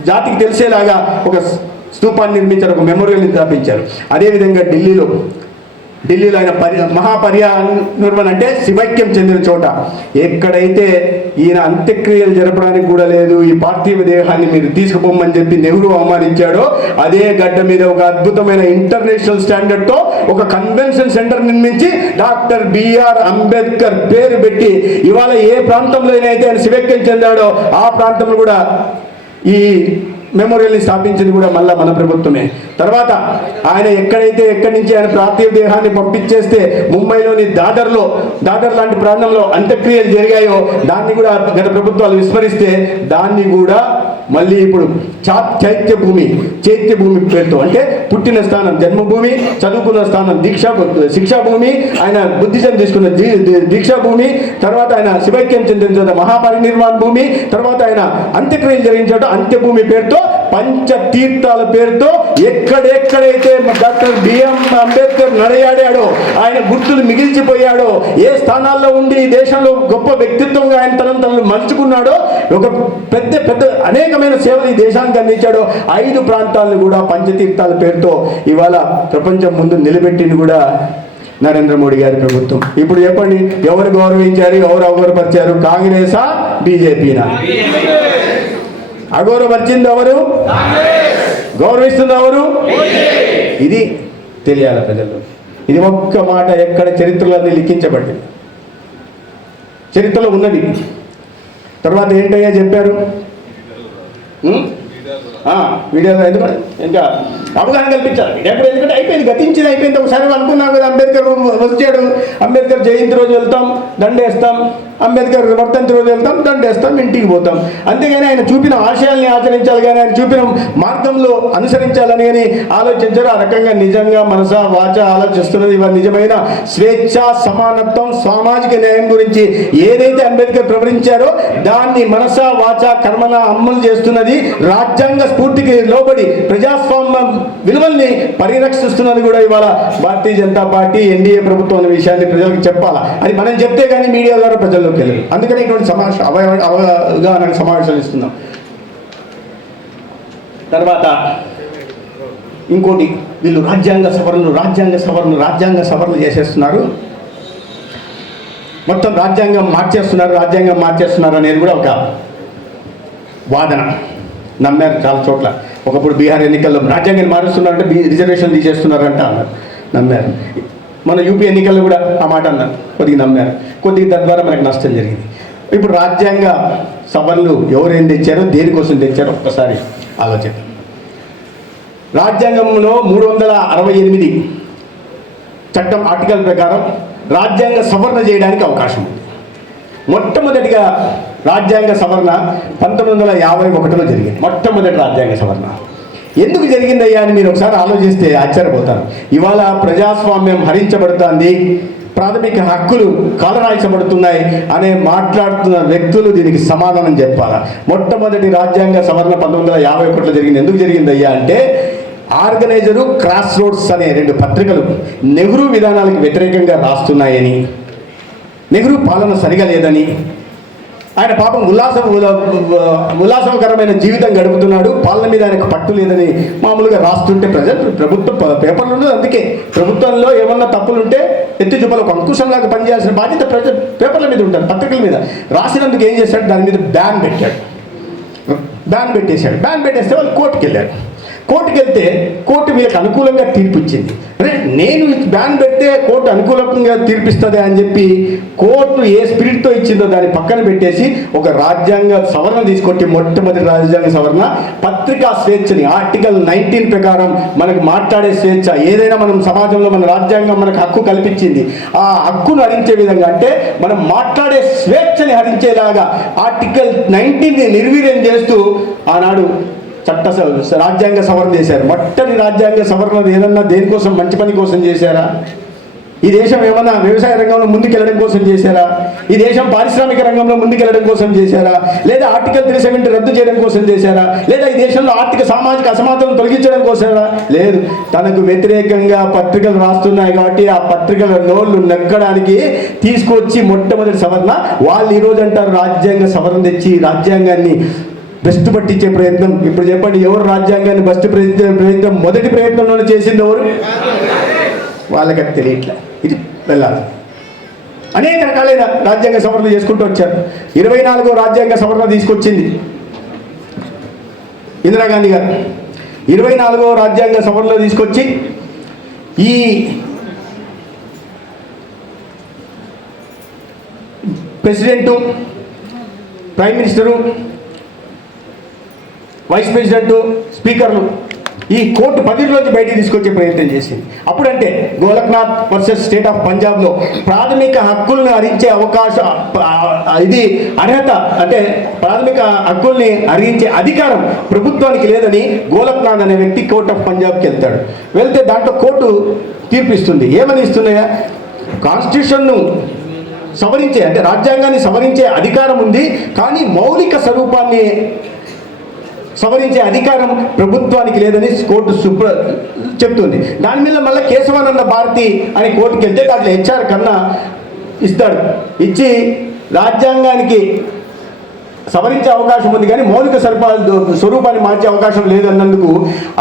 జాతికి తెలిసేలాగా ఒక స్తూపాన్ని నిర్మించారు, ఒక మెమోరియల్ని స్థాపించారు. అదేవిధంగా ఢిల్లీలో ఆయన మహాపరినిర్వాణ అంటే శివైక్యం చెందిన చోట ఎక్కడైతే ఈయన అంత్యక్రియలు జరపడానికి కూడా లేదు, ఈ పార్థివ దేహాన్ని మీరు తీసుకుపోమని చెప్పి నెహ్రూ అవమానించాడో అదే గడ్డ మీద ఒక అద్భుతమైన ఇంటర్నేషనల్ స్టాండర్డ్తో ఒక కన్వెన్షన్ సెంటర్ నిర్మించి డాక్టర్ బిఆర్ అంబేద్కర్ పేరు పెట్టి ఇవాళ ఏ ప్రాంతంలో అయితే ఆయన శివైక్యం చెందాడో ఆ ప్రాంతంలో కూడా ఈ మెమోరియల్ని స్థాపించింది కూడా మళ్ళీ మన ప్రభుత్వమే. తర్వాత ఆయన ఎక్కడి నుంచి ఆయన పార్థివ దేహాన్ని పంపించేస్తే ముంబైలోని దాదర్ లాంటి ప్రాంతంలో అంత్యక్రియలు జరిగాయో దాన్ని కూడా గత ప్రభుత్వాలు విస్మరిస్తే దాన్ని కూడా మళ్ళీ ఇప్పుడు చైత్య భూమి పేరుతో, అంటే పుట్టిన స్థానం జన్మభూమి, చదువుకున్న స్థానం శిక్షాభూమి, ఆయన బుద్ధిజం తీసుకున్న దీక్షాభూమి, తర్వాత ఆయన శివైక్యం చెందిన మహాపరినిర్వాణ భూమి, తర్వాత ఆయన అంత్యక్రియలు జరిగించాడో అంత్యభూమి పేరుతో, పంచతీర్థాల పేరుతో ఎక్కడెక్కడైతే డాక్టర్ బిఎం అంబేద్కర్ నడయాడాడో, ఆయన గుర్తులు మిగిల్చిపోయాడో, ఏ స్థానాల్లో ఉండి ఈ దేశంలో గొప్ప వ్యక్తిత్వంగా ఆయన తనను మలుచుకున్నాడో, ఒక పెద్ద అనేకమైన సేవలు ఈ దేశానికి అందించాడో 5 ప్రాంతాలను కూడా పంచతీర్థాల పేరుతో ఇవాళ ప్రపంచం ముందు నిలబెట్టింది కూడా నరేంద్ర మోడీ గారి ప్రభుత్వం. ఇప్పుడు చెప్పండి, ఎవరు గౌరవించారు, ఎవరు అగౌరవపరిచారు? కాంగ్రెసా బీజేపీనా? అగౌరవపరిచింది ఎవరు? గౌరవిస్తుంది ఎవరు? ఇది తెలియాలి ప్రజలు. ఇది ఒక్క మాట ఎక్కడ చరిత్రలో లిఖించబడింది, చరిత్రలో ఉన్నది. తర్వాత ఏంటయ్యా చెప్పారు వీడియోలో, ఎందుకంటే ఇంకా అవగాహన కల్పించాలి. వీడియో ఎందుకంటే అయిపోయింది, అయిపోయింది. ఒకసారి అనుకున్నాం కదా, అంబేద్కర్ వచ్చాడు, అంబేద్కర్ జయంతి రోజు వెళ్తాం దండేస్తాం, అంబేద్కర్ వర్ధంతి రోజు వెళ్తాం దండేస్తాం, ఇంటికి పోతాం. అంతేగాని ఆయన చూపిన ఆశయాల్ని ఆచరించాలి కానీ ఆయన చూపిన మార్గంలో అనుసరించాలని కానీ ఆలోచించారు. ఆ రకంగా నిజంగా మనస వాచ ఆలోచిస్తున్నది. ఇవాళ నిజమైన స్వేచ్ఛ, సమానత్వం, సామాజిక న్యాయం గురించి ఏదైతే అంబేద్కర్ ప్రవచించారో దాన్ని మనస వాచ కర్మన అమలు చేస్తున్నది. రాజ్యాంగ స్ఫూర్తికి లోబడి ప్రజాస్వామ్య విలువల్ని పరిరక్షిస్తున్నది కూడా ఇవాళ భారతీయ జనతా పార్టీ, ఎన్డీఏ ప్రభుత్వం అనే విషయాన్ని ప్రజలకు చెప్పాలా. అది మనం చెప్తే కానీ మీడియా ద్వారా ప్రజల్లోకి వెళ్ళదు. అందుకని ఇటువంటి అవగాహన సమావేశాలు ఇస్తున్నాం. తర్వాత ఇంకోటి, వీళ్ళు రాజ్యాంగ సవరణలు చేసేస్తున్నారు, మొత్తం రాజ్యాంగం మార్చేస్తున్నారు అనేది కూడా ఒక వాదన. నమ్మారు చాలా చోట్ల. ఒకప్పుడు బీహార్ ఎన్నికల్లో రాజ్యాంగాన్ని మారుస్తున్నారంటే రిజర్వేషన్ తీసేస్తున్నారంట అన్నారు, నమ్మారు. మన యూపీ ఎన్నికల్లో కూడా ఆ మాట అన్నారు, కొద్దిగా నమ్మారు. కొద్దిగా తద్వారా మనకు నష్టం జరిగింది. ఇప్పుడు రాజ్యాంగ సవరణలు ఎవరేం తెచ్చారో, దేనికోసం తెచ్చారో ఒక్కసారి ఆలోచిద్దాం. రాజ్యాంగంలో 368 చట్టం ఆర్టికల్ ప్రకారం రాజ్యాంగ సవరణ చేయడానికి అవకాశం ఉంది. మొట్టమొదటిగా రాజ్యాంగ సవరణ 1951లో జరిగింది. మొట్టమొదటి రాజ్యాంగ సవరణ ఎందుకు జరిగిందయ్యా అని మీరు ఒకసారి ఆలోచిస్తే ఆశ్చర్యపోతారు. ఇవాళ ప్రజాస్వామ్యం హరించబడుతుంది, ప్రాథమిక హక్కులు కాలరాయించబడుతున్నాయి అనే మాట్లాడుతున్న వ్యక్తులు దీనికి సమాధానం చెప్పాలా. మొట్టమొదటి రాజ్యాంగ సవరణ 1951లో జరిగింది. ఎందుకు జరిగిందయ్యా అంటే ఆర్గనైజరు, క్రాస్ రోడ్స్ అనే 2 పత్రికలు నెహ్రూ విధానాలకు వ్యతిరేకంగా రాస్తున్నాయని, నెహ్రూ పాలన సరిగా లేదని, ఆయన పాపం ఉల్లాసకరమైన జీవితం గడుపుతున్నాడు, పాలన మీద ఆయనకు పట్టు లేదని మామూలుగా రాస్తుంటే ప్రభుత్వ పేపర్లు ఉన్నది. అందుకే ప్రభుత్వంలో ఏమన్నా తప్పులుంటే ఎత్తి చూపాలి, ఒక అంకుశంలాగా పనిచేయాల్సిన బాధ్యత పేపర్ల మీద ఉంటుంది, పత్రికల మీద. రాసినందుకు ఏం చేశాడు, దాని మీద బ్యాన్ పెట్టేస్తే వాళ్ళు కోర్టుకు వెళ్ళారు. కోర్టుకు వెళ్తే కోర్టు వీళ్ళకి అనుకూలంగా తీర్పు ఇచ్చింది. అరే నేను బ్యాన్ పెడితే కోర్టు అనుకూలంగా తీర్పిస్తుంది అని చెప్పి కోర్టు ఏ స్పిరిట్తో ఇచ్చిందో దాన్ని పక్కన పెట్టేసి ఒక రాజ్యాంగ సవరణ తీసుకొట్టి, మొట్టమొదటి రాజ్యాంగ సవరణ పత్రికా స్వేచ్ఛని ఆర్టికల్ 19 ప్రకారం మనకు మాట్లాడే స్వేచ్ఛ, ఏదైనా మనం సమాజంలో మన రాజ్యాంగం మనకు హక్కు కల్పించింది. ఆ హక్కును హరించే విధంగా, అంటే మనం మాట్లాడే స్వేచ్ఛని హరించేలాగా ఆర్టికల్ 19ని నిర్వీర్యం చేస్తూ ఆనాడు రాజ్యాంగ సవరణ చేశారు. మొట్టని రాజ్యాంగ సవరణ ఏదన్నా దేనికోసం, మంచి పని కోసం చేశారా? ఈ దేశం ఏమన్నా వ్యవసాయ రంగంలో ముందుకెళ్ళడం కోసం చేశారా? ఈ దేశం పారిశ్రామిక రంగంలో ముందుకెళ్ళడం కోసం చేశారా? లేదా ఆర్టికల్ 370 రద్దు చేయడం కోసం చేశారా? లేదా ఈ దేశంలో ఆర్థిక సామాజిక అసమానతలను తొలగించడం కోసమా? లేదు. తనకు వ్యతిరేకంగా పత్రికలు రాస్తున్నాయి కాబట్టి ఆ పత్రికల నోళ్లు నక్కడానికి తీసుకొచ్చి మొట్టమొదటి సవరణ. వాళ్ళు ఈరోజు అంటారు రాజ్యాంగ సవరణ తెచ్చి రాజ్యాంగాన్ని బెస్ట్ పట్టించే ప్రయత్నం. ఇప్పుడు చెప్పండి, ఎవరు రాజ్యాంగాన్ని బెస్ట్ ప్రయత్నం మొదటి ప్రయత్నంలోనే చేసింది ఎవరు? వాళ్ళకి తెలియట్లే. ఇది వెళ్ళాలి. అనేక రకాలైన రాజ్యాంగ సవరణలు చేసుకుంటూ వచ్చారు. 24వ రాజ్యాంగ సవరణ తీసుకొచ్చింది ఇందిరాగాంధీ గారు. 24వ రాజ్యాంగ సవరణలో తీసుకొచ్చి ఈ president, prime minister, vice president, స్పీకర్లు ఈ కోర్టు పరిధిలోంచి బయటికి తీసుకొచ్చే ప్రయత్నం చేసింది. అప్పుడంటే గోలక్నాథ్ వర్సెస్ స్టేట్ ఆఫ్ పంజాబ్లో ప్రాథమిక హక్కులను హరించే అవకాశం, ఇది అర్హత అంటే ప్రాథమిక హక్కుల్ని హరించే అధికారం ప్రభుత్వానికి లేదని గోలక్నాథ్ అనే వ్యక్తి కోర్ట్ ఆఫ్ పంజాబ్కి వెళ్తే దాంట్లో కోర్టు తీర్పిస్తుంది. ఏమని ఇస్తున్నాయా, కాన్స్టిట్యూషన్ను సవరించే అంటే రాజ్యాంగాన్ని సవరించే అధికారం ఉంది, కానీ మౌలిక స్వరూపాన్ని సవరించే అధికారం ప్రభుత్వానికి లేదని కోర్టు చెప్తుంది. దాని మీద మళ్ళీ కేశవానంద భారతి అని కోర్టుకి వెళ్తే దాంట్లో హెచ్ఆర్ కన్నా ఇస్తాడు. ఇచ్చి రాజ్యాంగానికి సవరించే అవకాశం ఉంది కానీ మౌలిక స్వరూపాన్ని మార్చే అవకాశం లేదన్నందుకు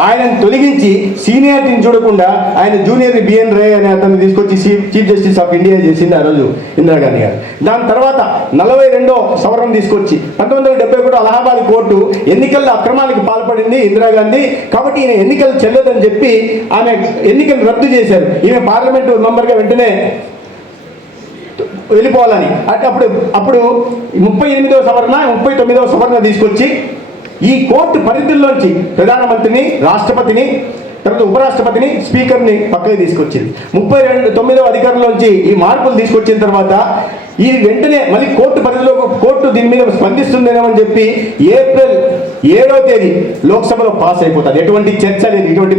ఆయనను తొలగించి సీనియారిటీని చూడకుండా ఆయన జూనియర్ బిఎన్ రే అనే అతన్ని తీసుకొచ్చి చీఫ్ జస్టిస్ ఆఫ్ ఇండియా చేసింది ఆ రోజు ఇందిరాగాంధీ గారు. దాని తర్వాత 42వ సవరణ తీసుకొచ్చి 1971 అలహాబాద్ కోర్టు ఎన్నికల్లో అక్రమాలకు పాల్పడింది ఇందిరాగాంధీ, కాబట్టి ఈయన ఎన్నికలు చెల్లదని చెప్పి ఆమె ఎన్నికలు రద్దు చేశారు. ఈమె పార్లమెంటు మెంబర్గా వెంటనే వెళ్ళిపోవాలని. అంటే అప్పుడు 38వ సవరణ 39వ సవరణ తీసుకొచ్చి ఈ కోర్టు పరిధుల్లోంచి ప్రధానమంత్రిని, రాష్ట్రపతిని, తర్వాత ఉపరాష్ట్రపతిని, స్పీకర్ని పక్కకి తీసుకొచ్చింది. 39వ అధికారంలోంచి ఈ మార్పులు తీసుకొచ్చిన తర్వాత ఈ వెంటనే మళ్ళీ కోర్టు పరిధిలో కోర్టు దీని మీద స్పందిస్తుందేమని చెప్పి ఏప్రిల్ 7వ తేదీ లోక్సభలో పాస్ అయిపోతుంది. ఎటువంటి చర్చ లేదు. ఇటువంటి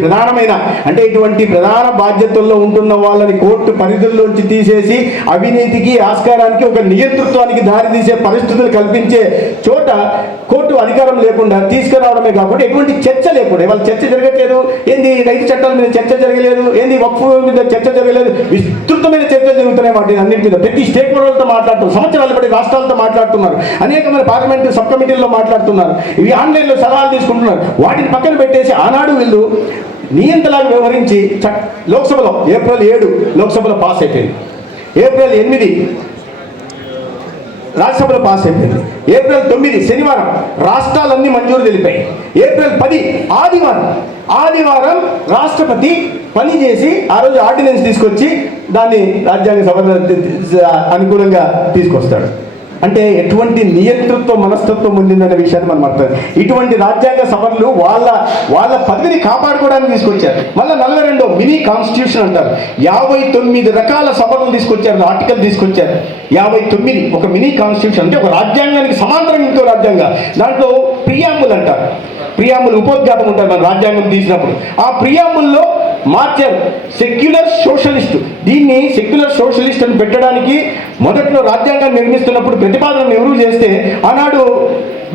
ప్రధాన బాధ్యతల్లో ఉంటున్న వాళ్ళని కోర్టు పరిధుల్లోంచి తీసేసి అవినీతికి, ఆస్కారానికి, ఒక నియంతృత్వానికి దారితీసే పరిస్థితులు కల్పించే చోట కోర్టు అధికారం లేకుండా తీసుకురావడమే కాకుండా ఎటువంటి చర్చ లేకుండా, ఇవాళ చర్చ జరగట్లేదు. ఏంది రైతు చట్టాల మీద చర్చ జరగలేదు, ఏంది వక్ఫ్ మీద చర్చ జరగలేదు, విస్తృతమైన చర్చలు జరుగుతున్నాయి వాటి అన్నింటి మీద. ప్రతి స్టేక్ హోల్డర్లతో మాట్లాడుతున్నారు, సంవత్సరాలు బట్టి రాష్ట్రాలతో మాట్లాడుతున్నారు, అనేకమైన పార్లమెంటు సబ్ కమిటీల్లో మాట్లాడుతున్నారు, ఇవి ఆన్లైన్లో సలహాలు తీసుకుంటున్నారు. వాటిని పక్కన పెట్టేసి ఆనాడు వీళ్ళు నియంతలాగా వ్యవహరించి లోక్సభలో ఏప్రిల్ 7 లోక్సభలో పాస్ అయిపోయింది. ఏప్రిల్ 8 రాజ్యసభలో పాస్ అయిపోయింది. ఏప్రిల్ 9 శనివారం రాష్ట్రాలన్నీ మంజూరు తెలిపాయి. ఏప్రిల్ 10 ఆదివారం రాష్ట్రపతి పని చేసి ఆ రోజు ఆర్డినెన్స్ తీసుకొచ్చి దాన్ని రాజ్యాంగ సవరణ అనుకూలంగా తీసుకొస్తాడు. అంటే ఎటువంటి నియంతృత్వ మనస్తత్వం ఉండిందనే విషయాన్ని మనం అర్థం. ఇటువంటి రాజ్యాంగ సవరణలు వాళ్ళ పదవిని కాపాడుకోవడానికి తీసుకొచ్చారు. మళ్ళీ 42వ మినీ కాన్స్టిట్యూషన్ అంటారు. 59 రకాల సవరణలు తీసుకొచ్చారు, ఆర్టికల్ తీసుకొచ్చారు. 59 ఒక మినీ కాన్స్టిట్యూషన్ అంటే ఒక రాజ్యాంగానికి సమాంతరం ఇంకో రాజ్యాంగం. దాంట్లో ప్రియాంబుల్ అంటారు. ప్రియాంబుల్ ఉపోద్ఘాతం ఉంటారు మన రాజ్యాంగం తీసినప్పుడు. ఆ ప్రియాంబుల్లో మార్చారు సెక్యులర్ సోషలిస్ట్. దీన్ని సెక్యులర్ సోషలిస్ట్ అని పెట్టడానికి మొదట్లో రాజ్యాంగాన్ని నిర్మిస్తున్నప్పుడు ప్రతిపాదనను ఎవరు చేస్తే ఆనాడు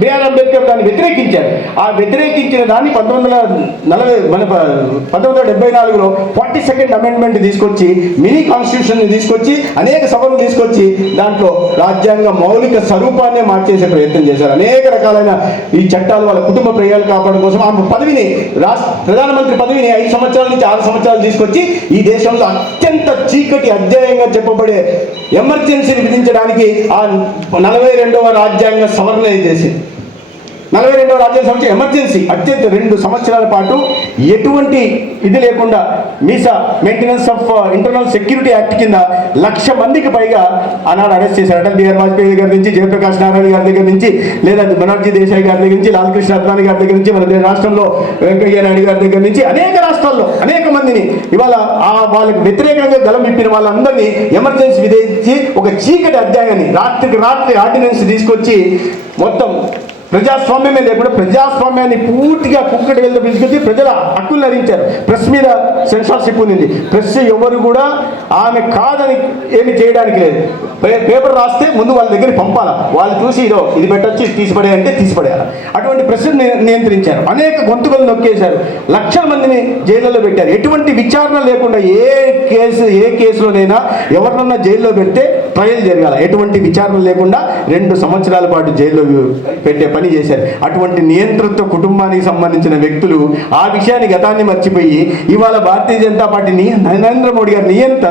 బిఆర్ అంబేద్కర్ దాన్ని వ్యతిరేకించారు. ఆ వ్యతిరేకించిన దాన్ని 1974లో 42nd అమెండ్మెంట్ తీసుకొచ్చి మినీ కాన్స్టిట్యూషన్ని తీసుకొచ్చి అనేక సభలు తీసుకొచ్చి దాంట్లో రాజ్యాంగ మౌలిక స్వరూపాన్నే మార్చేసే ప్రయత్నం చేశారు. అనేక రకాలైన ఈ చట్టాలు వాళ్ళ కుటుంబ ప్రయోజనాలు కాపాడడం కోసం ఆ పదవిని ప్రధానమంత్రి పదవిని 5 సంవత్సరాల నుంచి 6 సంవత్సరాలు తీసుకొచ్చి ఈ దేశంలో అత్యంత చీకటి అధ్యాయంగా చెప్పబడే ఎమర్జెన్సీని విధించడానికి ఆ 42వ రాజ్యాంగ సవరణ చేసింది. 42వ రాజ్యాంగ సవరణ ఎమర్జెన్సీ అత్యంత 2 సంవత్సరాల పాటు ఎటువంటి ఇది లేకుండా MISA maintenance of internal security act కింద 1,00,000 మందికి పైగా ఆనాడు అరెస్ట్ చేశారు. అటల్ బిహారీ వాజ్పేయి దగ్గర నుంచి, జయప్రకాష్ నారాయణ గారి దగ్గర నుంచి, లేదా మొనార్జీ దేశాయ్ గారి దగ్గర నుంచి, లాల్ కృష్ణ అద్వానీ గారి దగ్గర నుంచి, మన రాష్ట్రంలో వెంకయ్య నాయుడు గారి దగ్గర నుంచి అనేక రాష్ట్రాల్లో అనేక మందిని ఇవాళ వాళ్ళకి వ్యతిరేకంగా గలం విప్పిన వాళ్ళందరినీ ఎమర్జెన్సీ విధించి ఒక చీకటి అధ్యాయాన్ని రాత్రికి రాత్రి ఆర్డినెన్స్ తీసుకొచ్చి మొత్తం ప్రజాస్వామ్యమే లేకుండా ప్రజాస్వామ్యాన్ని పూర్తిగా కుక్కటి వెళ్ళి పిలుచుకొచ్చి ప్రజల హక్కులు హరించారు. ప్రెస్ మీద సెన్సార్షిప్ ఉంది. ప్రెస్ ఎవరు కూడా ఆమె కాదని ఏమి చేయడానికి లేదు. పేపర్ రాస్తే ముందు వాళ్ళ దగ్గర పంపాలి, వాళ్ళు చూసి ఇది పెట్టొచ్చి తీసిపడేయంటే తీసిపడేయాలి. అటువంటి ప్రెస్ నియంత్రించారు. అనేక గొంతుకలు నొక్కేశారు. 1,00,000 మందిని జైల్లో పెట్టారు. ఎటువంటి విచారణ లేకుండా ఏ కేసులోనైనా ఎవరినన్నా జైల్లో పెడితే ట్రయల్ జరగాలి. ఎటువంటి విచారణ లేకుండా 2 సంవత్సరాల పాటు జైల్లో పెట్టే పని చేశారు. అటువంటి నియంతృత్వ కుటుంబానికి సంబంధించిన వ్యక్తులు ఆ విషయాన్ని గతాన్ని మర్చిపోయి ఇవాళ భారతీయ జనతా పార్టీ నరేంద్ర మోడీ గారు నియంత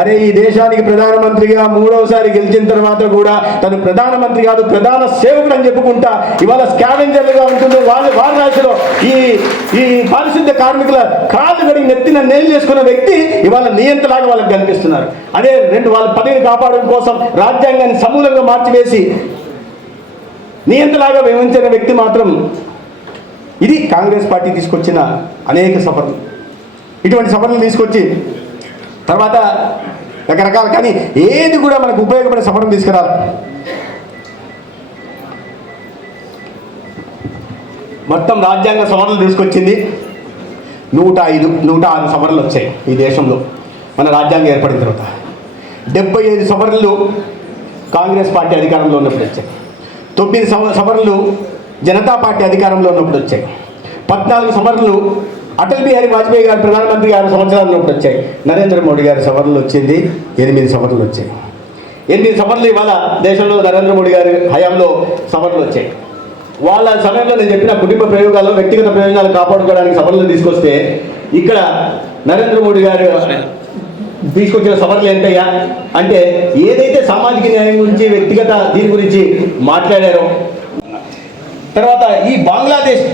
అరే ఈ దేశానికి ప్రధానమంత్రిగా 3వసారి గెలిచిన తర్వాత కూడా తను ప్రధానమంత్రి కాదు ప్రధాన సేవకుడు అని చెప్పుకుంటా ఇవాళ స్కావెంజర్లుగా ఉంటుంది. వారి రాశిలో ఈ పారిశుద్ధ్య కార్మికుల కాళ్ళు గడిగి నెత్తిన నేలు చేసుకున్న వ్యక్తి ఇవాళ నియంతలాగా వాళ్ళకి కనిపిస్తున్నారు. అదే వాళ్ళ పదవిని కాపాడడం కోసం రాజ్యాంగాన్ని సమూలంగా మార్చివేసి నియంతలాగా వ్యవహరించిన వ్యక్తి మాత్రం ఇది కాంగ్రెస్ పార్టీ తీసుకొచ్చిన అనేక సఫర్లు. ఇటువంటి సఫర్లు తీసుకొచ్చి తర్వాత రకరకాల కానీ ఏది కూడా మనకు ఉపయోగపడే సఫరం తీసుకురాలి. మొత్తం రాజ్యాంగ సవరణలు తీసుకొచ్చింది 105, 106 సవరణలు వచ్చాయి ఈ దేశంలో మన రాజ్యాంగం ఏర్పడిన తర్వాత. 75 సవరణలు కాంగ్రెస్ పార్టీ అధికారంలో ఉన్నప్పుడు వచ్చాయి. 9 సవరణలు జనతా పార్టీ అధికారంలో ఉన్నప్పుడు వచ్చాయి. 14 సవరణలు అటల్ బిహారీ వాజ్పేయి గారు ప్రధానమంత్రి 6 సంవత్సరాలు ఉన్నప్పుడు వచ్చాయి. నరేంద్ర మోడీ గారి సవరణలు వచ్చింది 8 సవరణలు వచ్చాయి. 8 సవరణలు ఇవాళ దేశంలో నరేంద్ర మోడీ గారి హయాంలో సవరణలు వచ్చాయి. వాళ్ళ సమయంలో నేను చెప్పిన కుటుంబ ప్రయోగాల్లో వ్యక్తిగత ప్రయోజనాలు కాపాడుకోవడానికి సవరణలు తీసుకొస్తే ఇక్కడ నరేంద్ర మోడీ గారు తీసుకొచ్చిన సవరణలు ఏంటయ్యా అంటే ఏదైతే సామాజిక న్యాయం గురించి వ్యక్తిగత దీని గురించి మాట్లాడారో తర్వాత ఈ బంగ్లాదేశ్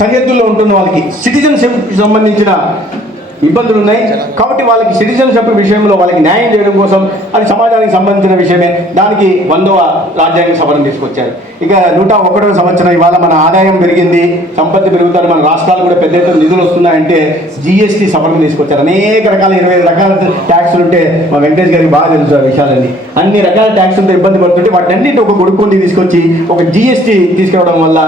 సరిహద్దుల్లో ఉంటున్న వాళ్ళకి సిటిజన్షిప్ సంబంధించిన ఇబ్బందులు ఉన్నాయి కాబట్టి వాళ్ళకి సిటిజన్షిప్ విషయంలో వాళ్ళకి న్యాయం చేయడం కోసం అది సమాజానికి సంబంధించిన విషయమే. దానికి 100వ రాజ్యాంగ సవరణ తీసుకొచ్చారు. ఇక 101వ సంవత్సరం ఇవాళ మన ఆదాయం పెరిగింది, సంపత్తి పెరుగుతారు, మన రాష్ట్రాలు కూడా పెద్ద ఎత్తున నిధులు వస్తున్నాయంటే జిఎస్టీ సవరణ తీసుకొచ్చారు. అనేక రకాల 25 రకాల ట్యాక్సులు ఉంటే మా వెంకటేష్ గారికి బాగా తెలుసు ఆ విషయాలన్నీ. అన్ని రకాల ట్యాక్సులతో ఇబ్బంది పడుతుంటే వాటన్నింటి ఒక గొడుక్కొని తీసుకొచ్చి ఒక జిఎస్టీ తీసుకురావడం వల్ల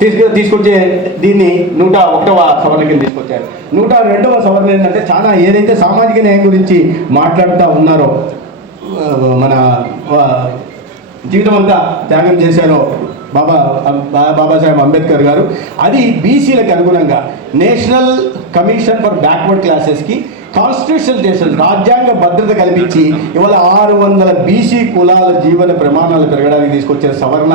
తీసుకొచ్చే దీన్ని 101వ సవరణ కింద తీసుకొచ్చారు. 102వ సవరణ ఏంటంటే చాలా ఏదైతే సామాజిక న్యాయం గురించి మాట్లాడుతూ ఉన్నారో మన జీవితం అంతా త్యాగం చేశారో బాబాసాహెబ్ అంబేద్కర్ గారు అది బీసీలకు అనుగుణంగా నేషనల్ కమిషన్ ఫర్ బ్యాక్వర్డ్ క్లాసెస్కి కాన్స్టిట్యూషన్ చేసిన రాజ్యాంగ భద్రత కల్పించి ఇవాళ 600 బీసీ కులాల జీవన ప్రమాణాలు పెరగడానికి తీసుకొచ్చిన సవరణ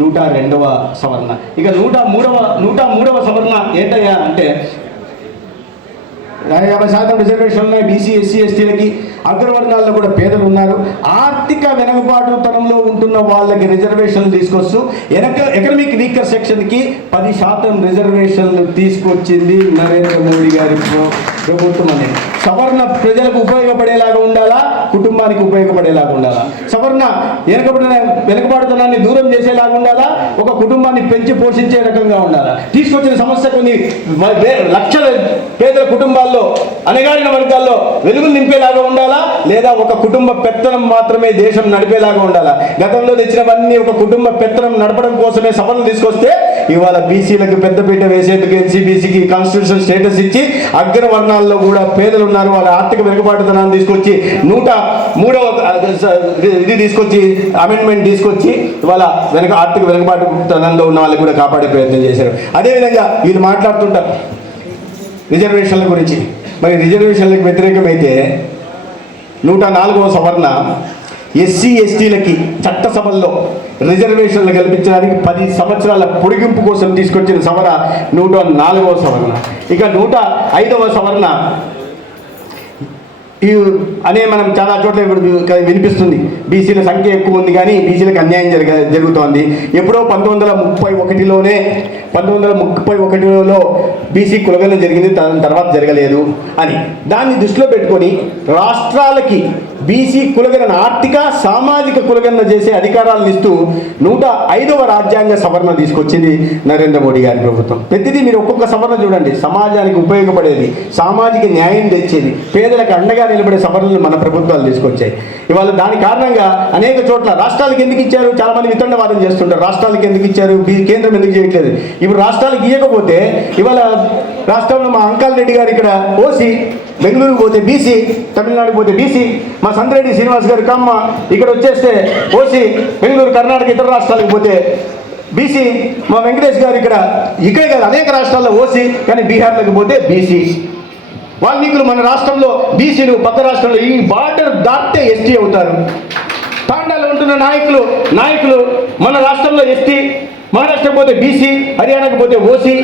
102వ సవరణ. ఇక 103వ సవరణ ఏంటయ్యా అంటే 50% రిజర్వేషన్లు ఉన్నాయి బీసీ ఎస్సీ ఎస్టీలకి. అగ్రవర్ణాల్లో కూడా పేదలు ఉన్నారు. ఆర్థిక వెనుకబాటుతనంలో ఉంటున్న వాళ్ళకి రిజర్వేషన్లు తీసుకొస్తూ ఎకనామిక్ వీకర్ సెక్షన్కి 10% రిజర్వేషన్లు తీసుకొచ్చింది నరేంద్ర మోడీ గారి ప్రభుత్వం అనేది. సవరణ ప్రజలకు ఉపయోగపడేలాగా ఉండాలా, కుటుంబానికి ఉపయోగపడేలాగా ఉండాలా. సవరణ వెనుకబాటుతనాన్ని దూరం చేసేలాగా ఉండాలా, ఒక కుటుంబాన్ని పెంచి పోషించే రకంగా ఉండాలా. తీసుకొచ్చిన సమస్య కొన్ని లక్షల పేదల కుటుంబాల్లో అణగారిన వర్గాల్లో వెలుగులు నింపేలాగా ఉండాలా, లేదా ఒక కుటుంబ పెత్తనం మాత్రమే దేశం నడిపేలాగా ఉండాలా. గతంలో తెచ్చినవన్నీ ఒక కుటుంబ పెత్తనం నడపడం కోసమే సవరణలు తీసుకొస్తే ఇవాళ బీసీలకు పెద్దపీట వేసేందుకు ఎన్సీబీసీకి కాన్స్టిట్యూషన్ స్టేటస్ ఇచ్చి అగ్రవర్ణాల్లో కూడా పేదలు ఉన్నారు వాళ్ళ ఆర్థిక వెనుకబాటుతనాన్ని తీసుకొచ్చి 103వ తీసుకొచ్చి అమెండ్మెంట్ తీసుకొచ్చి ఇవాళ ఆర్థిక వెనుకబాటుతనంలో ఉన్న వాళ్ళకి కూడా కాపాడే ప్రయత్నం చేశారు. అదేవిధంగా వీళ్ళు మాట్లాడుతుంటారు రిజర్వేషన్ల గురించి. మరి రిజర్వేషన్లకు వ్యతిరేకమైతే 104వ సవరణ ఎస్సీ ఎస్టీలకి చట్టసభల్లో రిజర్వేషన్లు కల్పించడానికి 10 సంవత్సరాల పొడిగింపు కోసం తీసుకొచ్చిన సవరణ 104వ సవరణ. ఇక 105వ సవరణ అనే మనం చాలా చోట్ల వినిపిస్తుంది బీసీల సంఖ్య ఎక్కువ ఉంది కానీ బీసీలకు అన్యాయం జరుగుతోంది. ఎప్పుడో 1931లో బీసీ కులగణన జరిగింది, దాని తర్వాత జరగలేదు అని దాన్ని దృష్టిలో పెట్టుకొని రాష్ట్రాలకి బీసీ కులగణన ఆర్థిక సామాజిక కులగణన చేసే అధికారాలను ఇస్తూ 105వ రాజ్యాంగ సవరణ తీసుకొచ్చింది నరేంద్ర మోడీ గారి ప్రభుత్వం. ప్రతిదీ మీరు ఒక్కొక్క సవరణ చూడండి, సమాజానికి ఉపయోగపడేది, సామాజిక న్యాయం తెచ్చేది, పేదలకు అండగా నిలబడే సవరణలు మన ప్రభుత్వాలు తీసుకొచ్చాయి. ఇవాళ దాని కారణంగా అనేక చోట్ల రాష్ట్రాలకు ఎందుకు ఇచ్చారు, చాలా మంది వితండవాదం చేస్తుంటారు. రాష్ట్రాలకు ఎందుకు ఇచ్చారు, కేంద్రం ఎందుకు చేయట్లేదు. ఇప్పుడు రాష్ట్రాలకు ఇవ్వకపోతే ఇవాళ రాష్ట్రంలో మా అంకల్ రెడ్డి గారు ఇక్కడ ఓసీ, బెంగళూరుకు పోతే బీసీ, తమిళనాడుకు పోతే బీసీ, మా సంద్రెడ్డి శ్రీనివాస్ గారు కమ్మ, ఇక్కడ వచ్చేస్తే ఓసీ, బెంగళూరు కర్ణాటక ఇతర రాష్ట్రాలకు పోతే బీసీ, మా వెంకటేష్ గారు ఇక్కడే కాదు అనేక రాష్ట్రాల్లో ఓసీ, కానీ బీహార్లకు పోతే బీసీ. వాల్మీకులు మన రాష్ట్రంలో బీసీలు, పక్క రాష్ట్రంలో ఈ బార్డర్ దాటితే ఎస్టీ అవుతారు. తాండాలో ఉంటున్న నాయకులు మన రాష్ట్రంలో ఎస్టీ, మహారాష్ట్రకు పోతే బీసీ, హర్యానాకు పోతే ఓసీ,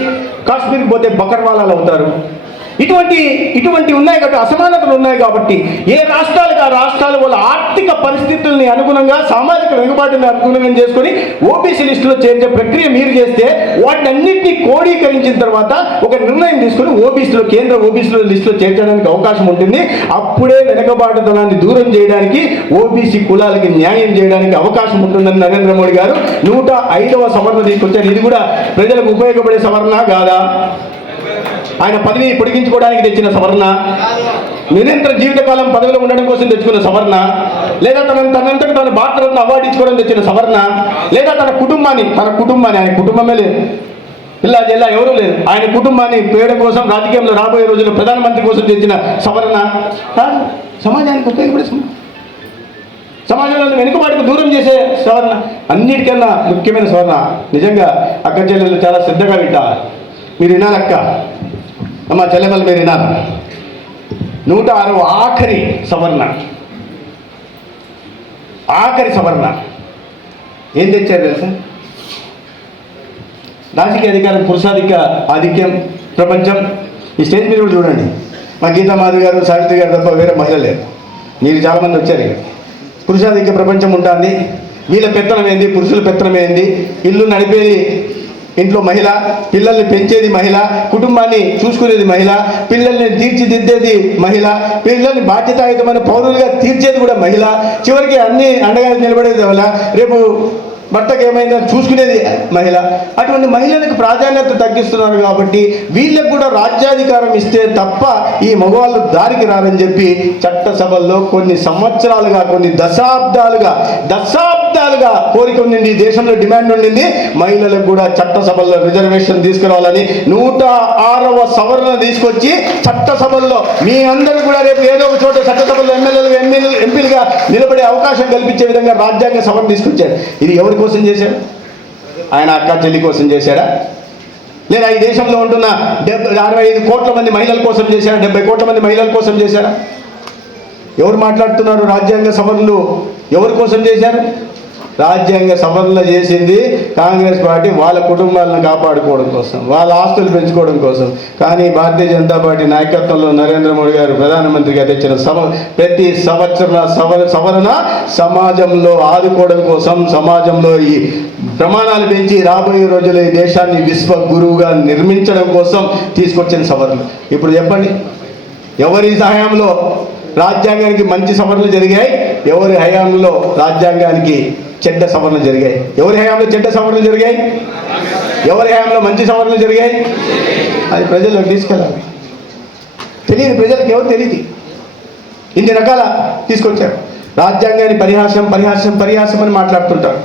కాశ్మీర్కి పోతే బకర్వాలాలు అవుతారు. ఇటువంటి ఉన్నాయి కాబట్టి అసమానతలు ఉన్నాయి కాబట్టి ఏ రాష్ట్రాలకు ఆ రాష్ట్రాలు వాళ్ళ ఆర్థిక పరిస్థితుల్ని అనుగుణంగా, సామాజిక వెనుకబాటుని అనుగుణంగా చేసుకొని ఓబీసీ లిస్టులో చేర్చే ప్రక్రియ మీరు చేస్తే వాటిని అన్నింటినీ క్రోడీకరించిన తర్వాత ఒక నిర్ణయం తీసుకొని ఓబీసీలో, కేంద్ర ఓబీసీలో లిస్టులో చేర్చడానికి అవకాశం ఉంటుంది. అప్పుడే వెనుకబాటుతనాన్ని దూరం చేయడానికి, ఓబీసీ కులాలకి న్యాయం చేయడానికి అవకాశం ఉంటుందని నరేంద్ర మోడీ గారు 105వ సవరణ తీసుకొచ్చారు. ఇది కూడా ప్రజలకు ఉపయోగపడే సవరణ కాదా? ఆయన పదవిని పొడిగించుకోవడానికి తెచ్చిన సవరణ, నిరంతర జీవితకాలం పదవిలో ఉండడం కోసం తెచ్చుకున్న సవరణ, లేదా తనంతకు తాను భారతరత్న అవార్డు ఇచ్చుకోవడం తెచ్చిన సవరణ, లేదా తన కుటుంబాన్ని ఆయన కుటుంబమే లేదు, జిల్లా ఎవరూ లేదు, ఆయన కుటుంబాన్ని పేయడం కోసం రాజకీయంలో రాబోయే రోజుల్లో ప్రధానమంత్రి కోసం తెచ్చిన సవరణ కాదు. సమాజానికి ఉపయోగపడే సమాజంలో వెనుకబాటుకు దూరం చేసే సవరణ, అన్నిటికన్నా ముఖ్యమైన సవరణ. నిజంగా అక్క చెల్లెలు చాలా శ్రద్ధగా వింటారు. మీరు వినాలక్క, అమ్మ చెల్లెమల్లి మీరు వినాలి. 106వ ఆఖరి సవరణ ఏం తెచ్చారు తెలుసా? రాజకీయ అధికారం, ఆధిక్యం ప్రపంచం. ఈ స్టేజ్ మీద కూడా చూడండి, మా గీతా మాధవి గారు, సావిత్రి గారు తప్ప వేరే మహిళ లేరు. మీరు చాలామంది వచ్చారు. ఇక్కడ పురుషాధిక్య ప్రపంచం ఉంటుంది. వీళ్ళ పెత్తనం ఏంది, పురుషుల పెత్తనం ఏంది, ఇల్లు నడిపేది ఇంట్లో మహిళ, పిల్లల్ని పెంచేది మహిళ, కుటుంబాన్ని చూసుకునేది మహిళ, పిల్లల్ని తీర్చిదిద్దేది మహిళ, పిల్లల్ని బాధ్యతాయుతమైన పౌరులుగా తీర్చేది కూడా మహిళ, చివరికి అన్ని అండగా నిలబడేది మహిళ, రేపు భర్తకు ఏమైనా చూసుకునేది మహిళ. అటువంటి మహిళలకు ప్రాధాన్యత తగ్గిస్తున్నారు కాబట్టి వీళ్ళకు కూడా రాజ్యాధికారం ఇస్తే తప్ప ఈ మగవాళ్ళు దారికి రారని చెప్పి చట్టసభల్లో కొన్ని సంవత్సరాలుగా, కొన్ని దశాబ్దాలుగా కోరిక ఉండింది. దేశంలో డిమాండ్ ఉండింది, మహిళలకు కూడా చట్టసభల్లో రిజర్వేషన్ తీసుకురావాలని 106వ సవరణ తీసుకొచ్చి చట్టసభల్లో మీ అందరూ కూడా రేపు ఏదో ఒక చోట చట్టసభల్లో ఎంపీలుగా నిలబడే అవకాశం కల్పించే విధంగా రాజ్యాంగ సవరణ తీసుకొచ్చారు. ఇది ఎవరి కోసం చేశాడు? ఆయన అక్క చెల్లి కోసం చేశాడా? లేదా ఈ దేశంలో ఉంటున్న 65 కోట్ల మంది మహిళల కోసం చేశారా? 70 కోట్ల మంది మహిళల కోసం చేశారా? ఎవరు మాట్లాడుతున్నారు? రాజ్యాంగ సవరణలు ఎవరి కోసం చేశారు? రాజ్యాంగ సవరణలు చేసింది కాంగ్రెస్ పార్టీ వాళ్ళ కుటుంబాలను కాపాడుకోవడం కోసం, వాళ్ళ ఆస్తులు పెంచుకోవడం కోసం. కానీ భారతీయ జనతా పార్టీ నాయకత్వంలో నరేంద్ర మోడీ గారు ప్రధానమంత్రిగా తెచ్చిన ప్రతి సవరణ సమాజంలో ఆదుకోవడం కోసం, సమాజంలో ఈ ప్రమాణాలు పెంచి రాబోయే రోజుల్లో ఈ దేశాన్ని విశ్వ గురువుగా నిర్మించడం కోసం తీసుకొచ్చిన సవరణలు. ఇప్పుడు చెప్పండి, ఎవరి హయాంలో రాజ్యాంగానికి మంచి సవరణలు జరిగాయి, ఎవరి హయాంలో రాజ్యాంగానికి చెడ్డ సవరణలు జరిగాయి? ఎవరి హయాంలో చెడ్డ సవరణలు జరిగాయి, ఎవరి హయాంలో మంచి సవరణలు జరిగాయి? అది ప్రజల్లోకి తీసుకెళ్ళాలి. తెలియదు ప్రజలకు, ఎవరు తెలియదు. ఇన్ని రకాల తీసుకొచ్చారు. రాజ్యాంగాన్ని పరిహాసం అని మాట్లాడుతుంటారు.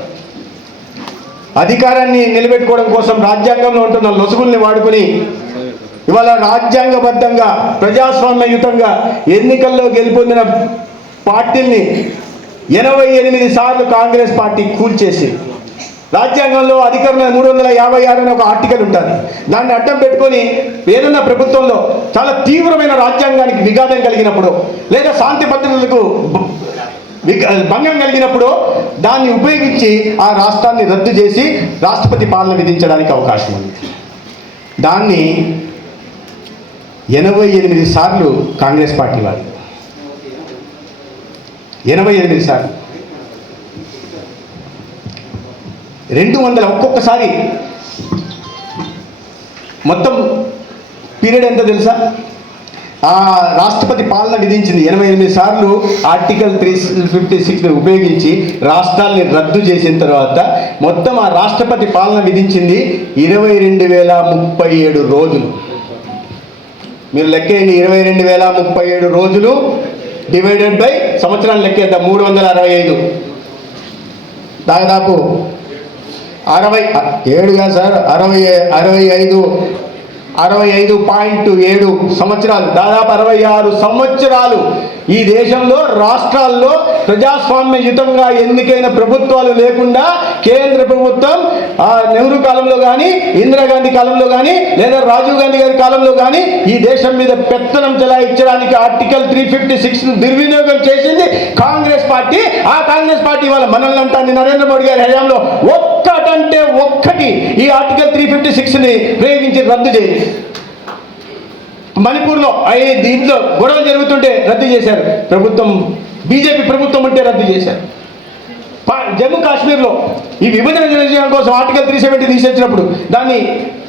అధికారాన్ని నిలబెట్టుకోవడం కోసం రాజ్యాంగంలో ఉంటున్న లొసుగుల్ని వాడుకొని ఇవాళ రాజ్యాంగబద్ధంగా, ప్రజాస్వామ్యయుతంగా ఎన్నికల్లో గెలుపొందిన పార్టీల్ని 88 సార్లు కాంగ్రెస్ పార్టీ కూల్చేసి, రాజ్యాంగంలో అధికరణ 356 అని ఒక ఆర్టికల్ ఉంటుంది. దాన్ని అడ్డం పెట్టుకొని ఏదన్నా ప్రభుత్వంలో చాలా తీవ్రమైన రాజ్యాంగానికి విఘాతం కలిగినప్పుడు, లేదా శాంతి భద్రతలకు భంగం కలిగినప్పుడు దాన్ని ఉపయోగించి ఆ రాష్ట్రాన్ని రద్దు చేసి రాష్ట్రపతి పాలన విధించడానికి అవకాశం ఉంది. దాన్ని 88 సార్లు కాంగ్రెస్ పార్టీ వాళ్ళు, 88 సార్లు, 200 ఒక్కొక్కసారి. మొత్తం పీరియడ్ ఎంత తెలుసా? ఆ రాష్ట్రపతి పాలన విధించింది 88 సార్లు ఆర్టికల్ 356 ఉపయోగించి రాష్ట్రాల్ని రద్దు చేసిన తర్వాత మొత్తం ఆ రాష్ట్రపతి పాలన విధించింది 22,037 రోజులు. మీరు లెక్కేయండి, 22,037 రోజులు డివైడెడ్ బై సంవత్సరాలు లెక్కేద్దాం, 365, దాదాపు 67గా సార్ 65.7 సంవత్సరాలు, దాదాపు 66 సంవత్సరాలు ఈ దేశంలో రాష్ట్రాల్లో ప్రజాస్వామ్యయుతంగా ఎన్నికైన ప్రభుత్వాలు లేకుండా కేంద్ర ప్రభుత్వం నెహ్రూ కాలంలో కానీ ఇందిరాగాంధీ కాలంలో కానీ లేదా రాజీవ్ గాంధీ గారి కాలంలో కానీ ఈ దేశం మీద పెత్తనం చెలాయించడానికి ఆర్టికల్ 356 దుర్వినియోగం చేసింది కాంగ్రెస్ పార్టీ. ఆ కాంగ్రెస్ పార్టీ వాళ్ళ మనల్ని అంటాన్ని నరేంద్ర మోడీ గారి హయాంలో ఒక్కటంటే ఒక్కటి ఈ ఆర్టికల్ 356ని ప్రయోగించి రద్దు చేయండి. మణిపూర్లో దీంట్లో గొడవలు జరుగుతుంటే రద్దు చేశారు ప్రభుత్వం, బీజేపీ ప్రభుత్వం ఉంటే రద్దు చేశారు. జమ్మూ కాశ్మీర్లో ఈ విభజన చేయడం కోసం ఆర్టికల్ 370 తీసేసినప్పుడు దాన్ని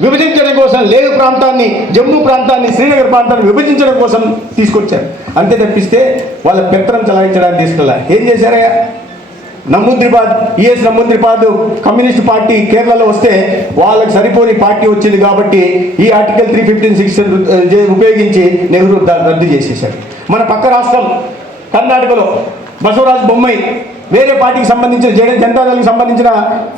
విభజించడం కోసం లేహ్ ప్రాంతాన్ని, జమ్మూ ప్రాంతాన్ని, శ్రీనగర్ ప్రాంతాన్ని విభజించడం కోసం తీసుకొచ్చారు. అంతే తప్పిస్తే వాళ్ళ పెత్తనం చలాయించడానికి తీసుకెళ్ళా. ఏం చేశారయ్యా? నమూద్రిపాద్, ఈఎస్ నమూద్రిపాద్ కమ్యూనిస్ట్ పార్టీ కేరళలో వస్తే వాళ్ళకి సరిపోని పార్టీ వచ్చింది కాబట్టి ఈ ఆర్టికల్ 356 ఉపయోగించి నెహ్రూ రద్దు చేసేశాడు. మన పక్క రాష్ట్రం కర్ణాటకలో బసవరాజ్ బొమ్మాయి వేరే పార్టీకి సంబంధించిన జనతాదళకి సంబంధించిన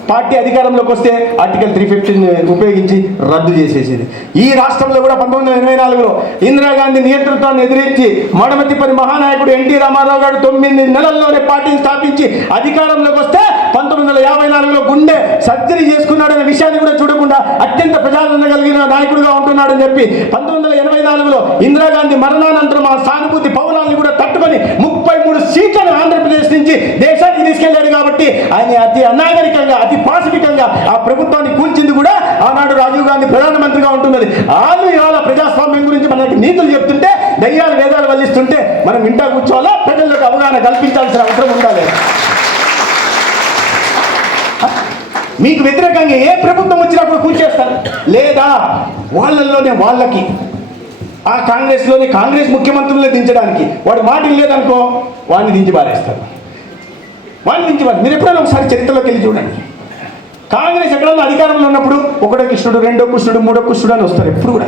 పార్టీ అధికారంలోకి వస్తే ఆర్టికల్ 350 ఉపయోగించి రద్దు చేసేసింది. ఈ రాష్ట్రంలో కూడా 1984లో ఇందిరాగాంధీ నియంతృత్వాన్ని ఎదిరించి మడమతిపని మహానాయకుడు ఎన్టీ రామారావు గారు 9 నెలల్లోనే పార్టీని స్థాపించి అధికారంలోకి వస్తే 1954లో గుండె సర్జరీ చేసుకున్నాడనే విషయాన్ని కూడా చూడకుండా అత్యంత ప్రజాదరణ కలిగిన నాయకుడిగా ఉంటున్నాడని చెప్పి 1984లో ఇందిరాగాంధీ మరణానంతరం ఆ సానుభూతి పౌరాల్ని కూడా తట్టుకొని 33 సీట్లను ఆంధ్రప్రదేశ్ నుంచి దేశానికి తీసుకెళ్లాడు. కాబట్టి ఆయన అతి అనాగరికంగా, అతి పాసిఫికంగా ఆ ప్రభుత్వాన్ని కూల్చింది కూడా ఆనాడు రాజీవ్ గాంధీ ప్రధానమంత్రిగా ఉంటున్నది. వాళ్ళు ఇవాళ ప్రజాస్వామ్యం గురించి మనకి నీతులు చెప్తుంటే, దయ్యాలు వేదాలు వల్లిస్తుంటే మనం ఇంటా కూర్చోవాలా, ప్రజలకు అవగాహన కల్పించాల్సిన అవసరం ఉండాలి. మీకు వ్యతిరేకంగా ఏ ప్రభుత్వం వచ్చినా కూడా కూల్చేస్తారు, లేదా వాళ్ళల్లోనే వాళ్ళకి ఆ కాంగ్రెస్లోని కాంగ్రెస్ ముఖ్యమంత్రులనే దించడానికి వాడు మాటలు లేదనుకో వాడిని దించి పారేస్తారు. మీరు ఎప్పుడైనా ఒకసారి చరిత్రలోకి వెళ్ళి చూడండి. కాంగ్రెస్ ఎక్కడన్నా అధికారంలో ఉన్నప్పుడు ఒకటో కృష్ణుడు, రెండో కృష్ణుడు, మూడో కృష్ణుడు అని వస్తారు ఎప్పుడు కూడా.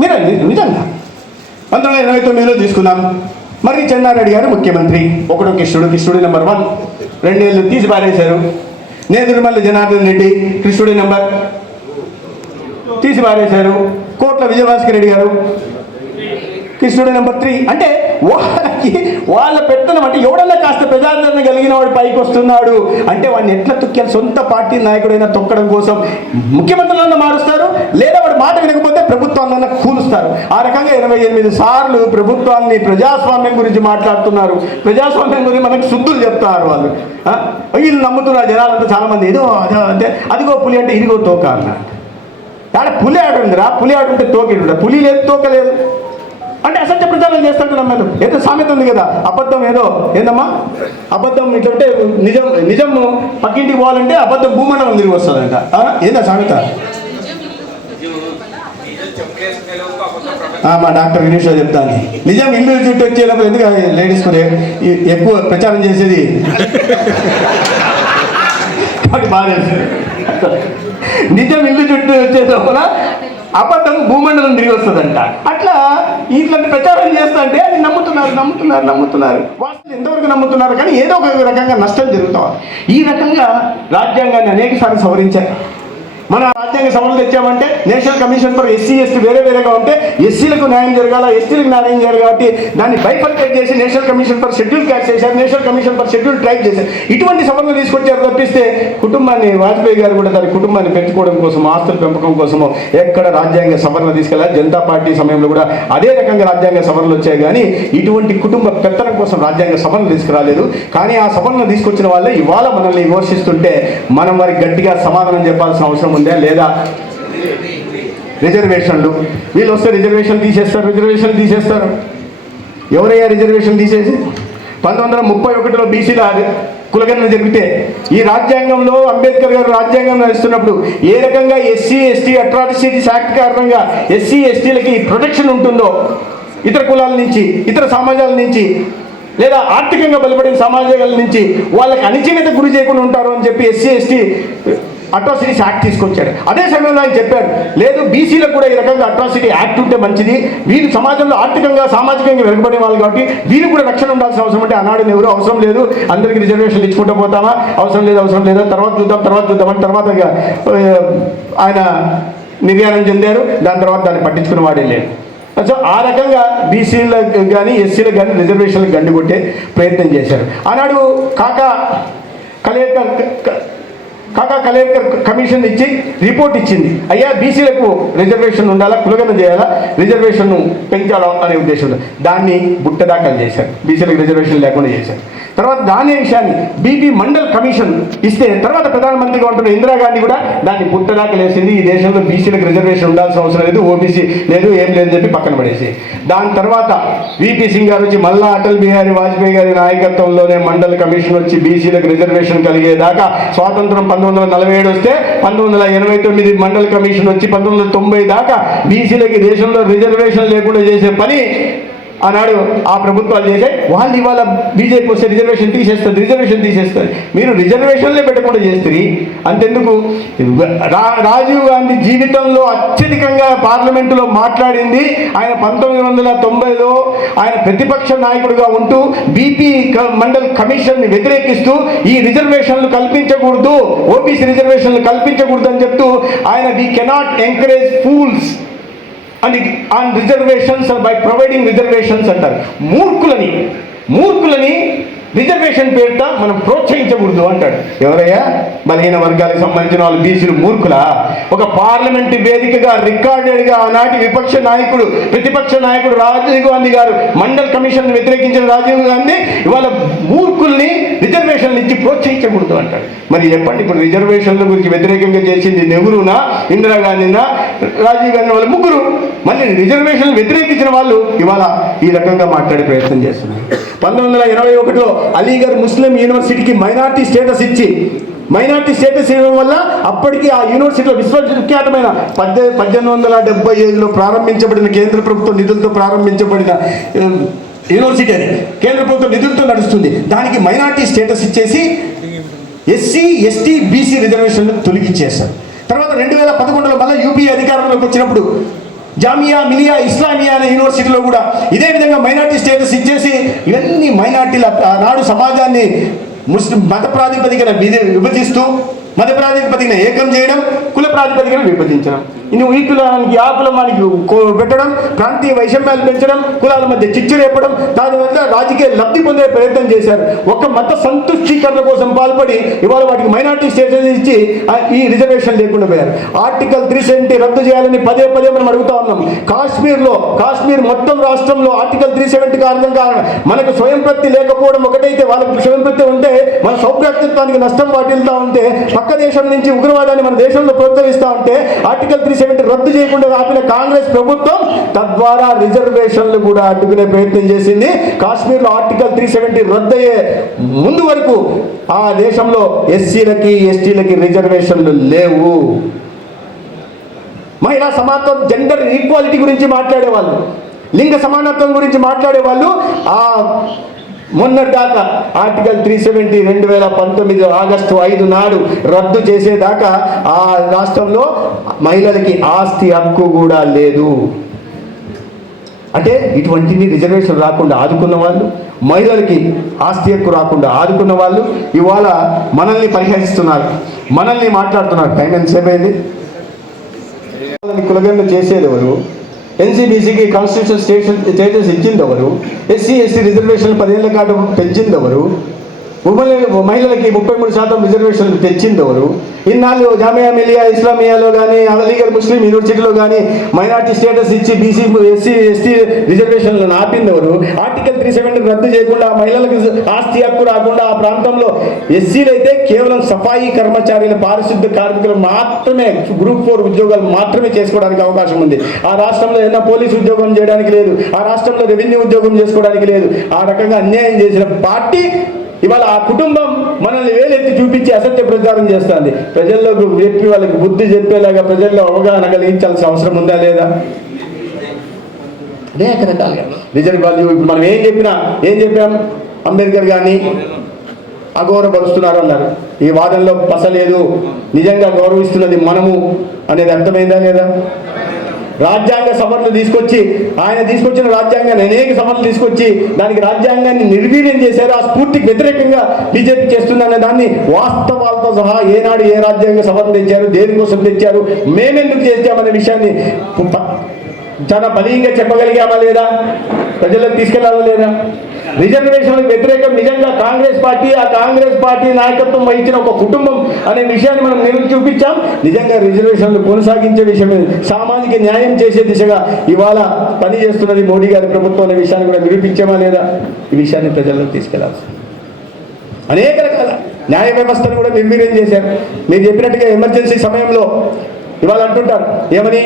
మీరు నిజంగా 1989లో తీసుకున్నాం, మరి చెన్నారెడ్డి గారు ముఖ్యమంత్రి, ఒకటో కృష్ణుడు, కృష్ణుడి నెంబర్ 1 2 ఏళ్ళు తీసి పారేశారు. నేదురుమల్లి జనార్దన్ రెడ్డి కృష్ణుడి నెంబర్ తీసి పారేశారు. కోట్ల విజయభాస్కర్ రెడ్డి గారు కృష్ణుడి నెంబర్ 3. అంటే వాళ్ళ పెత్తనం అంటే ఎవడన్నా కాస్త ప్రజాదరణ కలిగిన వాడు పైకి వస్తున్నాడు అంటే వాడిని ఎట్లా తొక్కాలి, సొంత పార్టీ నాయకుడైనా తొక్కడం కోసం ముఖ్యమంత్రులన్నా మారుస్తారు, లేదా వాడు మాట వినకపోతే ప్రభుత్వాలన్నా కూలుస్తారు. ఆ రకంగా 28 సార్లు ప్రభుత్వాన్ని ప్రజాస్వామ్యం గురించి మాట్లాడుతున్నారు. ప్రజాస్వామ్యం గురించి మనకు శుద్ధులు చెప్తారు వాళ్ళు. వీళ్ళు నమ్ముతున్నారు జనాలంతా చాలామంది. ఏదో అంటే అదిగో పులి అంటే ఇదిగో తోక అన్నారు. కానీ పులి ఆడుందిరా, పులి ఆడుంటే తోకేడు, పులి లేదు తోక లేదు అంటే అసత్య ప్రచారం చేస్తాడు. నమ్మలు ఏదో సామెత ఉంది కదా, అబద్ధం ఏదో ఏందమ్మా అబద్ధం ఇట్లంటే నిజం పక్కింటికి పోవాలంటే అబద్ధం భూమండలం తిరిగి వస్తుందంట. ఏందా సామెత? మా డాక్టర్ వినీష్ చెప్తాను. నిజం ఇల్లు చుట్టూ వచ్చేటప్పుడు ఎందుకు లేడీస్ కూడా ఎక్కువ ప్రచారం చేసేది బాగా నిజం ఇల్లు చుట్టూ వచ్చేటప్పుడు అబద్ధం భూమండలం తిరిగి వస్తుందంట. అట్లా ఇట్లాంటి ప్రచారం చేస్తా అంటే అది నమ్ముతున్నారు. వాస్తవం ఎంతవరకు నమ్ముతున్నారు, కానీ ఏదో ఒక రకంగా నష్టం జరుగుతాం. ఈ రకంగా రాజ్యాంగాన్ని అనేకసార్లు సవరించారు. మన రాజ్యాంగ సవరణలు తెచ్చామంటే national commission for SC ST వేరేగా ఉంటే ఎస్సీలకు న్యాయం జరగాల, ఎస్టీలకు న్యాయం జరగాలి కాబట్టి దాన్ని బైఫర్కేట్ చేసి national commission for scheduled caste చేశారు, national commission for scheduled tribe చేశారు. ఇటువంటి సవరణలు తీసుకొచ్చారు తప్పిస్తే కుటుంబాన్ని వాజ్పేయి గారు కూడా దాని కుటుంబాన్ని పెంచుకోవడం కోసం, ఆస్తుల పెంపకం కోసమో ఎక్కడ రాజ్యాంగ సవరణ తీసుకెళ్ళాలి. జనతా పార్టీ సమయంలో కూడా అదే రకంగా రాజ్యాంగ సవరణలు వచ్చాయి, కానీ ఇటువంటి కుటుంబ పెత్తనం కోసం రాజ్యాంగ సవరణ తీసుకురాలేదు. కానీ ఆ సవరణ తీసుకొచ్చిన వాళ్ళే ఇవాళ మనల్ని విమర్శిస్తుంటే మనం వారికి గట్టిగా సమాధానం చెప్పాల్సిన అవసరం ఉందా లేదా? రిజర్వేషన్లు వీళ్ళు వస్తే రిజర్వేషన్ తీసేస్తారు. ఎవరయ్యా రిజర్వేషన్ తీసేసి? 1931లో బీసీల కులగణన జరిగితే ఈ రాజ్యాంగంలో అంబేద్కర్ గారు రాజ్యాంగం నడుస్తున్నప్పుడు ఏ రకంగా ఎస్సీ ఎస్టీ అట్రాసిటీస్ యాక్ట్ కారణంగా ఎస్సీ ఎస్టీలకి ప్రొటెక్షన్ ఉంటుందో ఇతర కులాల నుంచి, ఇతర సమాజాల నుంచి, లేదా ఆర్థికంగా బలపడిన సమాజాల నుంచి వాళ్ళకి అణిచివేత గురి చేయకుండా ఉంటారు అని చెప్పి ఎస్సీ ఎస్టీ అట్రాసిటీస్ యాక్ట్ తీసుకొచ్చాడు. అదే సమయంలో ఆయన చెప్పాడు, లేదు బీసీలకు కూడా ఈ రకంగా అట్రాసిటీ యాక్ట్ ఉంటే మంచిది, వీరు సమాజంలో ఆర్థికంగా సామాజికంగా వెనుకబడిన వాళ్ళు కాబట్టి వీరు కూడా రక్షణ ఉండాల్సిన అవసరం అంటే ఆనాడు ఎవరు అవసరం లేదు, అందరికీ రిజర్వేషన్లు ఇచ్చుకుంటూ పోతామా, అవసరం లేదు తర్వాత చూద్దాం అని తర్వాత ఆయన నిర్యాణం చెందారు. దాని తర్వాత దాన్ని పట్టించుకున్న వాడే లేదు. సో ఆ రకంగా బీసీలకు కానీ ఎస్సీలకు కానీ రిజర్వేషన్లకు గండి కొట్టే ప్రయత్నం చేశారు. ఆనాడు కాకా కలేకర్ కమిషన్ ఇచ్చి రిపోర్ట్ ఇచ్చింది, అయ్యా బీసీలకు రిజర్వేషన్ ఉండాలా, కులగన చేయాలా, రిజర్వేషన్ను పెంచాలా అనే ఉద్దేశంలో దాన్ని బుట్టదాఖలు చేశారు, బీసీలకు రిజర్వేషన్ లేకుండా చేశారు. తర్వాత దాని విషయాన్ని బీపీ మండల్ కమిషన్ ఇస్తే తర్వాత ప్రధానమంత్రిగా ఉంటున్న ఇందిరాగాంధీ కూడా దాన్ని బుట్టదాఖలు వేసింది, ఈ దేశంలో బీసీలకు రిజర్వేషన్ ఉండాల్సిన అవసరం లేదు, ఓబీసీ లేదు ఏం లేదని చెప్పి పక్కన పడేసి. దాని తర్వాత వీపీ సింగ్ గారు వచ్చి మళ్ళా అటల్ బిహారీ వాజ్పేయి గారి నాయకత్వంలోనే మండల్ కమిషన్ వచ్చి బీసీలకు రిజర్వేషన్ కలిగేదాకా స్వాతంత్రం 1947 వస్తే 1989 మండల్ కమిషన్ వచ్చి 1990 దాకా బీసీలకి దేశంలో రిజర్వేషన్ లేకుండా చేసే పని ఆనాడు ఆ ప్రభుత్వాలు చేసే. వాళ్ళు ఇవాళ బీజేపీ వస్తే రిజర్వేషన్ తీసేస్తారు. మీరు రిజర్వేషన్లే పెట్టకుండా చేస్తారు. అంతెందుకు, రాజీవ్ గాంధీ జీవితంలో అత్యధికంగా పార్లమెంటులో మాట్లాడింది ఆయన 1990లో ఆయన ప్రతిపక్ష నాయకుడిగా ఉంటూ బీపీ మండల్ కమిషన్ని వ్యతిరేకిస్తూ ఈ రిజర్వేషన్లు కల్పించకూడదు, ఓబీసీ రిజర్వేషన్లు కల్పించకూడదు అని చెప్తూ ఆయన we cannot encourage fools and on reservations by providing reservations అంటారు. మూర్ఖులని రిజర్వేషన్ పేరిట మనం ప్రోత్సహించకూడదు అంటాడు. ఎవరయ్యా? బలహీన వర్గాలకు సంబంధించిన వాళ్ళు బీసీలు మూర్ఖులా? ఒక పార్లమెంటు వేదికగా రికార్డెడ్గా ఆనాటి ప్రతిపక్ష నాయకుడు రాజీవ్ గాంధీ గారు మండల్ కమిషన్ వ్యతిరేకించిన రాజీవ్ గాంధీ ఇవాళ మూర్ఖుల్ని రిజర్వేషన్లు ఇచ్చి ప్రోత్సహించకూడదు అంటాడు. మరి చెప్పండి, ఇప్పుడు రిజర్వేషన్ల గురించి వ్యతిరేకంగా చేసింది నెహ్రూనా, ఇందిరాగాంధీనా, రాజీవ్ గాంధీ వాళ్ళు ముగ్గురు. మళ్ళీ రిజర్వేషన్లు వ్యతిరేకించిన వాళ్ళు ఇవాళ ఈ రకంగా మాట్లాడే ప్రయత్నం చేస్తున్నారు. 1981లో అలీగఢ్ ముస్లిం యూనివర్సిటీకి మైనార్టీ స్టేటస్ ఇవ్వడం వల్ల అప్పటికి ఆ యూనివర్సిటీలో విశ్వవిఖ్యాతమైన 1875లో ప్రారంభించబడిన కేంద్ర ప్రభుత్వ నిధులతో ప్రారంభించబడిన యూనివర్సిటీ అది కేంద్ర ప్రభుత్వ నిధులతో నడుస్తుంది. దానికి మైనార్టీ స్టేటస్ ఇచ్చేసి ఎస్సీ ఎస్టీ బీసీ రిజర్వేషన్లు తొలగించేశారు. తర్వాత 2011లో మళ్ళీ యూపీఏ అధికారంలోకి వచ్చినప్పుడు జామియా మిలియా ఇస్లామియా అనే యూనివర్సిటీలో కూడా ఇదే విధంగా మైనార్టీ స్టేటస్ ఇచ్చేసి ఇవన్నీ మైనార్టీల నాడు సమాజాన్ని ముస్లిం మత ప్రాతిపదికన విభజిస్తూ, మత ప్రాతిపదికన ఏకం చేయడం, కుల ప్రాతిపదికన విభజించడం, నువ్వు ఈ కులానికి ఆ కులమానికి పెట్టడం, ప్రాంతీయ వైషమ్యాలు పెంచడం, కులాల మధ్య చిచ్చు రేపడం, దానివల్ల రాజకీయ లబ్ధి పొందే ప్రయత్నం చేశారు. ఒక మత సంతుష్టీకరణ కోసం పాల్పడి ఇవాళ వాటికి మైనార్టీ స్టేటస్ ఇచ్చి ఈ రిజర్వేషన్ లేకుండా పోయారు. ఆర్టికల్ 370 రద్దు చేయాలని పదే మనం అడుగుతా ఉన్నాం. కాశ్మీర్ మొత్తం రాష్ట్రంలో ఆర్టికల్ 370 కారణంగా మనకు స్వయం ప్రతి లేకపోవడం ఒకటైతే, వాళ్ళకి స్వయం ప్రతి ఉంటే మన సౌభ్రాతృత్వానికి నష్టం వాటిల్తా ఉంటే, పక్క దేశం నుంచి ఉగ్రవాదాన్ని మన దేశంలో ప్రోత్సహిస్తూ ఉంటే ఆర్టికల్ 370 రద్దు చేయకుండా ఆపిన కాంగ్రెస్ ప్రభుత్వం తద్వారా రిజర్వేషన్లు కూడా అడ్డుకునే ప్రయత్నం చేసింది. కాశ్మీర్లో ఆర్టికల్ 370 రద్దయ్యే ముందు వరకు ఆ దేశంలో ఎస్సీలకి ఎస్టీలకి రిజర్వేషన్లు లేవు. మహిళా సమానత్వం, జెండర్ ఈక్వాలిటీ గురించి మాట్లాడేవాళ్ళు, లింగ సమానత్వం గురించి మాట్లాడేవాళ్ళు ఆ మొన్నటిదాకా ఆర్టికల్ 370 2019 ఆగస్టు 5 నాడు రద్దు చేసేదాకా ఆ రాష్ట్రంలో మహిళలకి ఆస్తి హక్కు కూడా లేదు. అంటే ఇటువంటివి రిజర్వేషన్ రాకుండా ఆదుకున్న వాళ్ళు, మహిళలకి ఆస్తి హక్కు రాకుండా ఆదుకున్న వాళ్ళు ఇవాళ మనల్ని పరిహసిస్తున్నారు, మనల్ని మాట్లాడుతున్నారు. టైం ఎంతసేపు అయింది? కులగన్న చేసేది ఎవరు? ఎన్సీబీసీకి కాన్స్టిట్యూషన్ స్టేటస్ ఇచ్చింది ఎవరు? ఎస్సీ ఎస్టీ రిజర్వేషన్లు 10 ఏళ్ల కాలం పెంచింది ఎవరు? మహిళలకి 33% రిజర్వేషన్లు తెచ్చింది ఎవరు? ఇన్నాళ్ళు జామియా మిలియా ఇస్లామియాలో కానీ అలీగఢ్ ముస్లిం యూనివర్సిటీలో కానీ మైనార్టీ స్టేటస్ ఇచ్చి బీసీ ఎస్సీ ఎస్టీ రిజర్వేషన్లను ఆపింది ఎవరు? ఆర్టికల్ 370 రద్దు చేయకుండా మహిళలకు ఆస్తి హక్కు రాకుండా ఆ ప్రాంతంలో ఎస్సీలు అయితే కేవలం సఫాయి కర్మచారుల పారిశుద్ధ కార్మికులు మాత్రమే, గ్రూప్ 4 ఉద్యోగాలు మాత్రమే చేసుకోవడానికి అవకాశం ఉంది. ఆ రాష్ట్రంలో ఏదైనా పోలీసు ఉద్యోగం చేయడానికి లేదు, ఆ రాష్ట్రంలో రెవెన్యూ ఉద్యోగం చేసుకోవడానికి లేదు. ఆ రకంగా అన్యాయం చేసిన పార్టీ ఇవాళ ఆ కుటుంబం మనల్ని వేలెత్తి చూపించి అసత్య ప్రచారం చేస్తుంది. ప్రజల్లోకి చెప్పి వాళ్ళకి బుద్ధి చెప్పేలాగా ప్రజల్లో అవగాహన కలిగించాల్సిన అవసరం ఉందా లేదా? అనేక రకాలుగా రిజర్వ్ ఇప్పుడు మనం ఏం చెప్పాం? అంబేద్కర్ గారిని అగౌరవపరుస్తున్నారు అన్నారు. ఈ వాదనలో పసలేదు. నిజంగా గౌరవిస్తున్నది మనము అనేది అర్థమైందా లేదా? రాజ్యాంగ సవరణలు తీసుకొచ్చి ఆయన తీసుకొచ్చిన రాజ్యాంగాన్ని అనేక సవరణలు తీసుకొచ్చి దానికి రాజ్యాంగాన్ని నిర్వీర్యం చేశారు. ఆ స్ఫూర్తికి వ్యతిరేకంగా బీజేపీ చేస్తుందనే దాన్ని వాస్తవాలతో సహా ఏనాడు ఏ రాజ్యాంగ సవరణ తెచ్చారు, దేనికోసం తెచ్చారు, మేమెందుకు చేసామనే విషయాన్ని చాలా బలీయంగా చెప్పగలిగామా లేదా? ప్రజలకు తీసుకెళ్లాలా లేదా? రిజర్వేషన్లకు వ్యతిరేకం నిజంగా కాంగ్రెస్ పార్టీ, ఆ కాంగ్రెస్ పార్టీ నాయకత్వం వహించిన ఒక కుటుంబం అనే విషయాన్ని మనం చూపించాం. నిజంగా రిజర్వేషన్లు కొనసాగించే విషయమే, సామాజిక న్యాయం చేసే దిశగా ఇవాళ పని చేస్తున్నది మోడీ గారి ప్రభుత్వం అనే విషయాన్ని కూడా నిరూపించామా లేదా? ఈ విషయాన్ని ప్రజలకు తీసుకెళ్లాలి. అనేక రకాల న్యాయ వ్యవస్థను కూడా నిర్వీర్యం చేశారు. మీరు చెప్పినట్టుగా ఎమర్జెన్సీ సమయంలో ఇవాళ అంటుంటారు ఏమని,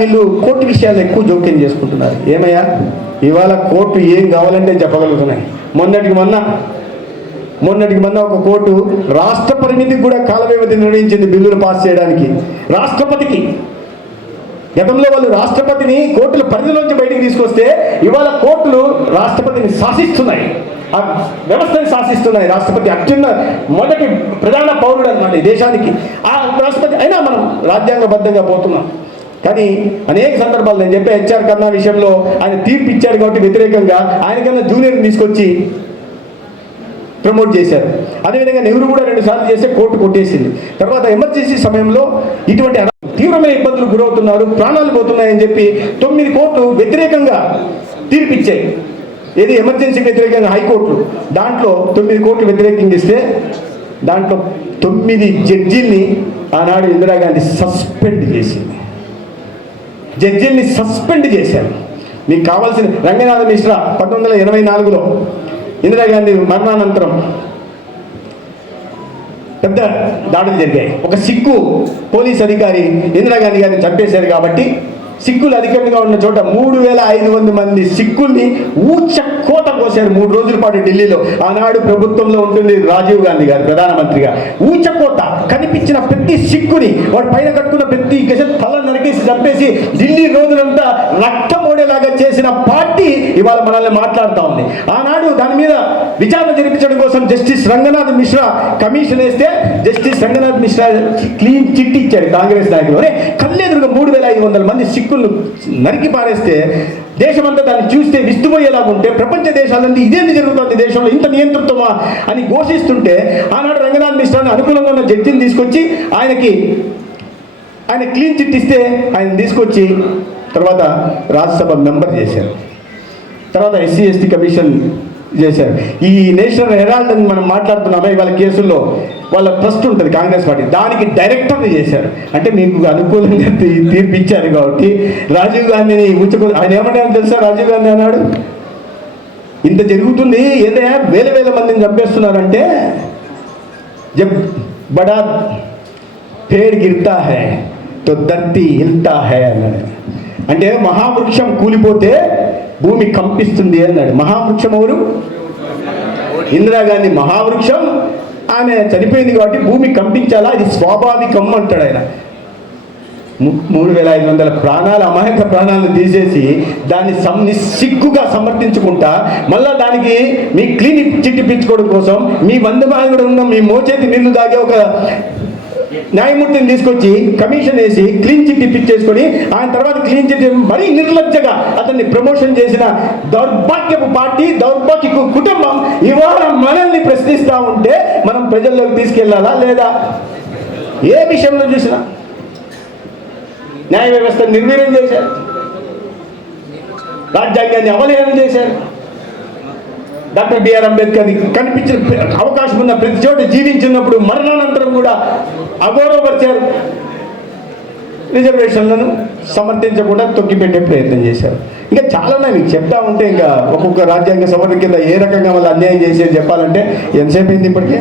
వీళ్ళు కోర్టు విషయాలు ఎక్కువ జోక్యం చేసుకుంటున్నారు. ఏమయ్యా, ఇవాళ కోర్టు ఏం కావాలంటే చెప్పగలుగుతున్నాయి. మొన్నటికి మొన్న ఒక కోర్టు రాష్ట్ర పరిమితికి కూడా కాల వ్యవధి నిర్ణయించింది బిల్లులు పాస్ చేయడానికి. రాష్ట్రపతికి గతంలో వాళ్ళు రాష్ట్రపతిని కోర్టుల పరిధిలోంచి బయటికి తీసుకొస్తే ఇవాళ కోర్టులు రాష్ట్రపతిని శాసిస్తున్నాయి, ఆ వ్యవస్థని శాసిస్తున్నాయి. రాష్ట్రపతి మొదటి ప్రధాన పౌరుడు అన్నమాట ఈ దేశానికి. ఆ రాష్ట్రపతి అయినా మనం రాజ్యాంగబద్ధంగా పోతున్నాం. కానీ అనేక సందర్భాలు నేను చెప్పే హెచ్ఆర్ కన్నా విషయంలో ఆయన తీర్పు ఇచ్చాడు కాబట్టి వ్యతిరేకంగా ఆయనకన్నా జూనియర్ని తీసుకొచ్చి ప్రమోట్ చేశారు. అదేవిధంగా నెహ్రూ కూడా 2 సార్లు చేస్తే కోర్టు కొట్టేసింది. తర్వాత ఎమర్జెన్సీ సమయంలో ఇటువంటి తీవ్రమైన ఇబ్బందులు గురవుతున్నారు, ప్రాణాలు పోతున్నాయని చెప్పి 9 కోర్టులు వ్యతిరేకంగా తీర్పిచ్చాయి. ఏది ఎమర్జెన్సీకి వ్యతిరేకంగా హైకోర్టులు, దాంట్లో 9 కోర్టులు వ్యతిరేకిస్తే దాంట్లో 9 జడ్జీల్ని ఆనాడు ఇందిరాగాంధీ సస్పెండ్ చేసింది. జడ్జీల్ని సస్పెండ్ చేశారు. మీకు కావాల్సిన రంగనాథ మిశ్రా 1984లో ఇందిరాగాంధీ మరణానంతరం పెద్ద దాడులు జరిగాయి. ఒక సిక్కు పోలీస్ అధికారి ఇందిరాగాంధీ గారిని చంపేశారు కాబట్టి సిక్కులు అధికంగా ఉన్న చోట 3500 మంది సిక్కుల్ని ఊచ కోత కోసారు 3 రోజుల పాటు ఢిల్లీలో. ఆనాడు ప్రభుత్వంలో ఉంటుంది రాజీవ్ గాంధీ గారు ప్రధానమంత్రిగా. ఊచ కోత కనిపించిన ప్రతి సిక్కుని వాడు పైన కట్టుకున్న ప్రతి గజ తల నరికేసి చంపేసి ఢిల్లీ రోజులంతా రక్తమోడేలాగా చేసిన పార్టీ ఇవాళ మనల్ని మాట్లాడుతూ ఉంది. ఆనాడు దాని మీద విచారణ జరిపించడం కోసం జస్టిస్ రంగనాథ్ మిశ్రా కమిషన్ వేస్తే justice Ranganath Mishra clean chit ఇచ్చాడు కాంగ్రెస్ నాయకులు. కళ్ళెదురుగా 3500 మంది సిక్కులు నరికి పారేస్తే దేశమంతా దాన్ని చూస్తే విస్తుపోయేలాగా ఉంటే ప్రపంచ దేశాలన్నీ ఇదేంది జరుగుతుంది, దేశంలో ఇంత నియంతృత్వమా అని ఘోషిస్తుంటే ఆనాడు రంగనాథ్ మిశ్రాని అనుకూలంగా ఉన్న జడ్జిని తీసుకొచ్చి ఆయన క్లీన్ చిట్ ఇస్తే ఆయన తీసుకొచ్చి తర్వాత రాజ్యసభ మెంబర్ చేశారు. తర్వాత ఎస్సీ ఎస్టీ కమిషన్ చేశారు. ఈ నేషనల్ హెరాల్డ్ అని మనం మాట్లాడుతున్నామా ఇవాళ కేసుల్లో వాళ్ళ ట్రస్ట్ ఉంటుంది కాంగ్రెస్ పార్టీ, దానికి డైరెక్టర్ని చేశారు. అంటే మీకు అనుకూలంగా తీర్పు ఇచ్చారు కాబట్టి రాజీవ్ గాంధీని ఆయన ఏమంటారు తెలుసా? రాజీవ్ గాంధీ అన్నాడు, ఇంత జరుగుతుంది ఏదైనా వేల మందిని చంపేస్తున్నారంటే జబ్ బడా పేడ్ గిర్తా హై తో ధర్తీ హిల్తా హై అన్నాడు. అంటే మహావృక్షం కూలిపోతే భూమి కంపిస్తుంది అన్నాడు. మహావృక్షం ఎవరు? ఇందిరాగాంధీ మహావృక్షం. ఆమె చనిపోయింది కాబట్టి భూమి కంపించాలా, ఇది స్వాభావికం అంటాడు ఆయన. 3500 ప్రాణాలు, అమాయక ప్రాణాలను తీసేసి దాన్ని సిగ్గుగా సమర్థించుకుంటా మళ్ళా దానికి మీ క్లినిక్ చిట్టిపించుకోవడం కోసం మీ బంధుబాంధవుడు ఉన్న మీ మోచేతి నీళ్లు దాగే ఒక న్యాయమూర్తిని తీసుకొచ్చి కమిషన్ వేసి క్లీన్ చిట్ ఇప్పించేసుకొని ఆయన తర్వాత క్లీన్ చిట్ మరీ నిర్లజ్జగా అతన్ని ప్రమోషన్ చేసిన దౌర్భాగ్యపు పార్టీ, దౌర్భాగ్య కుటుంబం ఇవాళ మనల్ని ప్రశ్నిస్తూ ఉంటే మనం ప్రజల్లోకి తీసుకెళ్లాలా లేదా? ఏ విషయంలో చూసినా న్యాయ వ్యవస్థను నిర్వీర్యం చేశారు, రాజ్యాంగాన్ని అవహేళన చేశారు. డాక్టర్ బిఆర్ అంబేద్కర్ని కనిపించిన అవకాశం ఉన్న ప్రతి చోట జీవించినప్పుడు మరణానంతరం కూడా అగౌరవపరిచారు. రిజర్వేషన్లను సమర్థించకుండా తొక్కిపెట్టే ప్రయత్నం చేశారు. ఇంకా చాలా మీకు చెప్తా ఉంటే ఇంకా ఒక్కొక్క రాజ్యాంగ సవరణ కింద ఏ రకంగా వాళ్ళు అన్యాయం చేసేది చెప్పాలంటే ఎంతసేపు అయింది ఇప్పటికే.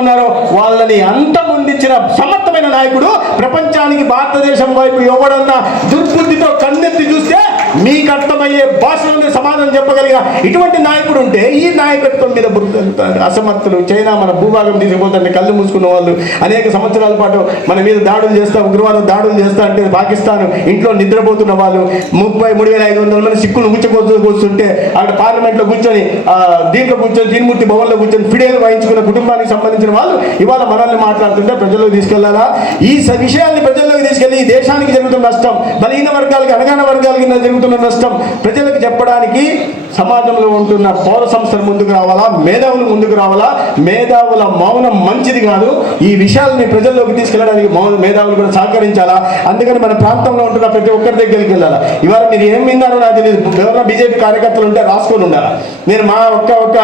ఉన్నారో వాళ్ళని అంతమొందించిన సమర్థమైన నాయకుడు ప్రపంచానికి భారతదేశం వైపు ఎవడన్నా దుర్బుద్ధితో కన్నెత్తి చూస్తే మీకు అర్థమయ్యే భాషలోనే సమాధానం చెప్పగలిగిన ఇటువంటి నాయకుడు ఉంటే ఈ నాయకత్వం మీద అసమర్థులు చైనా మన భూభాగం తీసుకుపోతుంటే కళ్ళు మూసుకున్న వాళ్ళు అనేక సంవత్సరాల పాటు మన మీద దాడులు చేస్తా, ఉగ్రవాదం దాడులు చేస్తా అంటే పాకిస్తాన్ ఇంట్లో నిద్రపోతున్న వాళ్ళు 33,500 మంది సిక్కులు కూర్చుంటే అక్కడ పార్లమెంట్లో కూర్చొని దీంట్లో కూర్చొని దీనిమూర్తి భవన్లో కూర్చొని ఫిడేలు వాయించుకున్న కుటుంబానికి సంబంధించిన వాళ్ళు ఇవాళ మనల్ని మాట్లాడుతుంటే ప్రజల్లోకి తీసుకెళ్లాలా? ఈ విషయాన్ని ప్రజల్లోకి ప్రజల్లోకి తీసుకెళ్లి ఈ దేశానికి జరుగుతున్న నష్టం, బలహీన వర్గాలకి, అణగాన వర్గాలకి జరుగుతున్న నష్టం ప్రజలకు చెప్పడానికి సమాజంలో ఉంటున్న పౌర సంస్థలు ముందుకు రావాలా, మేధావులు ముందుకు రావాలా. మేధావుల మౌనం మంచిది కాదు. ఈ విషయాలని ప్రజల్లోకి తీసుకెళ్ళడానికి మేధావులు కూడా సహకరించాలా. అందుకని మన ప్రాంతంలో ఉంటున్న ప్రతి ఒక్కరి దగ్గరికి వెళ్ళాలా. ఇవాళ మీరు ఏం విన్నారో నాకు తెలియదు. ఎవరైనా బీజేపీ కార్యకర్తలు ఉంటే రాసుకొని ఉండాలా. నేను మా ఒక్క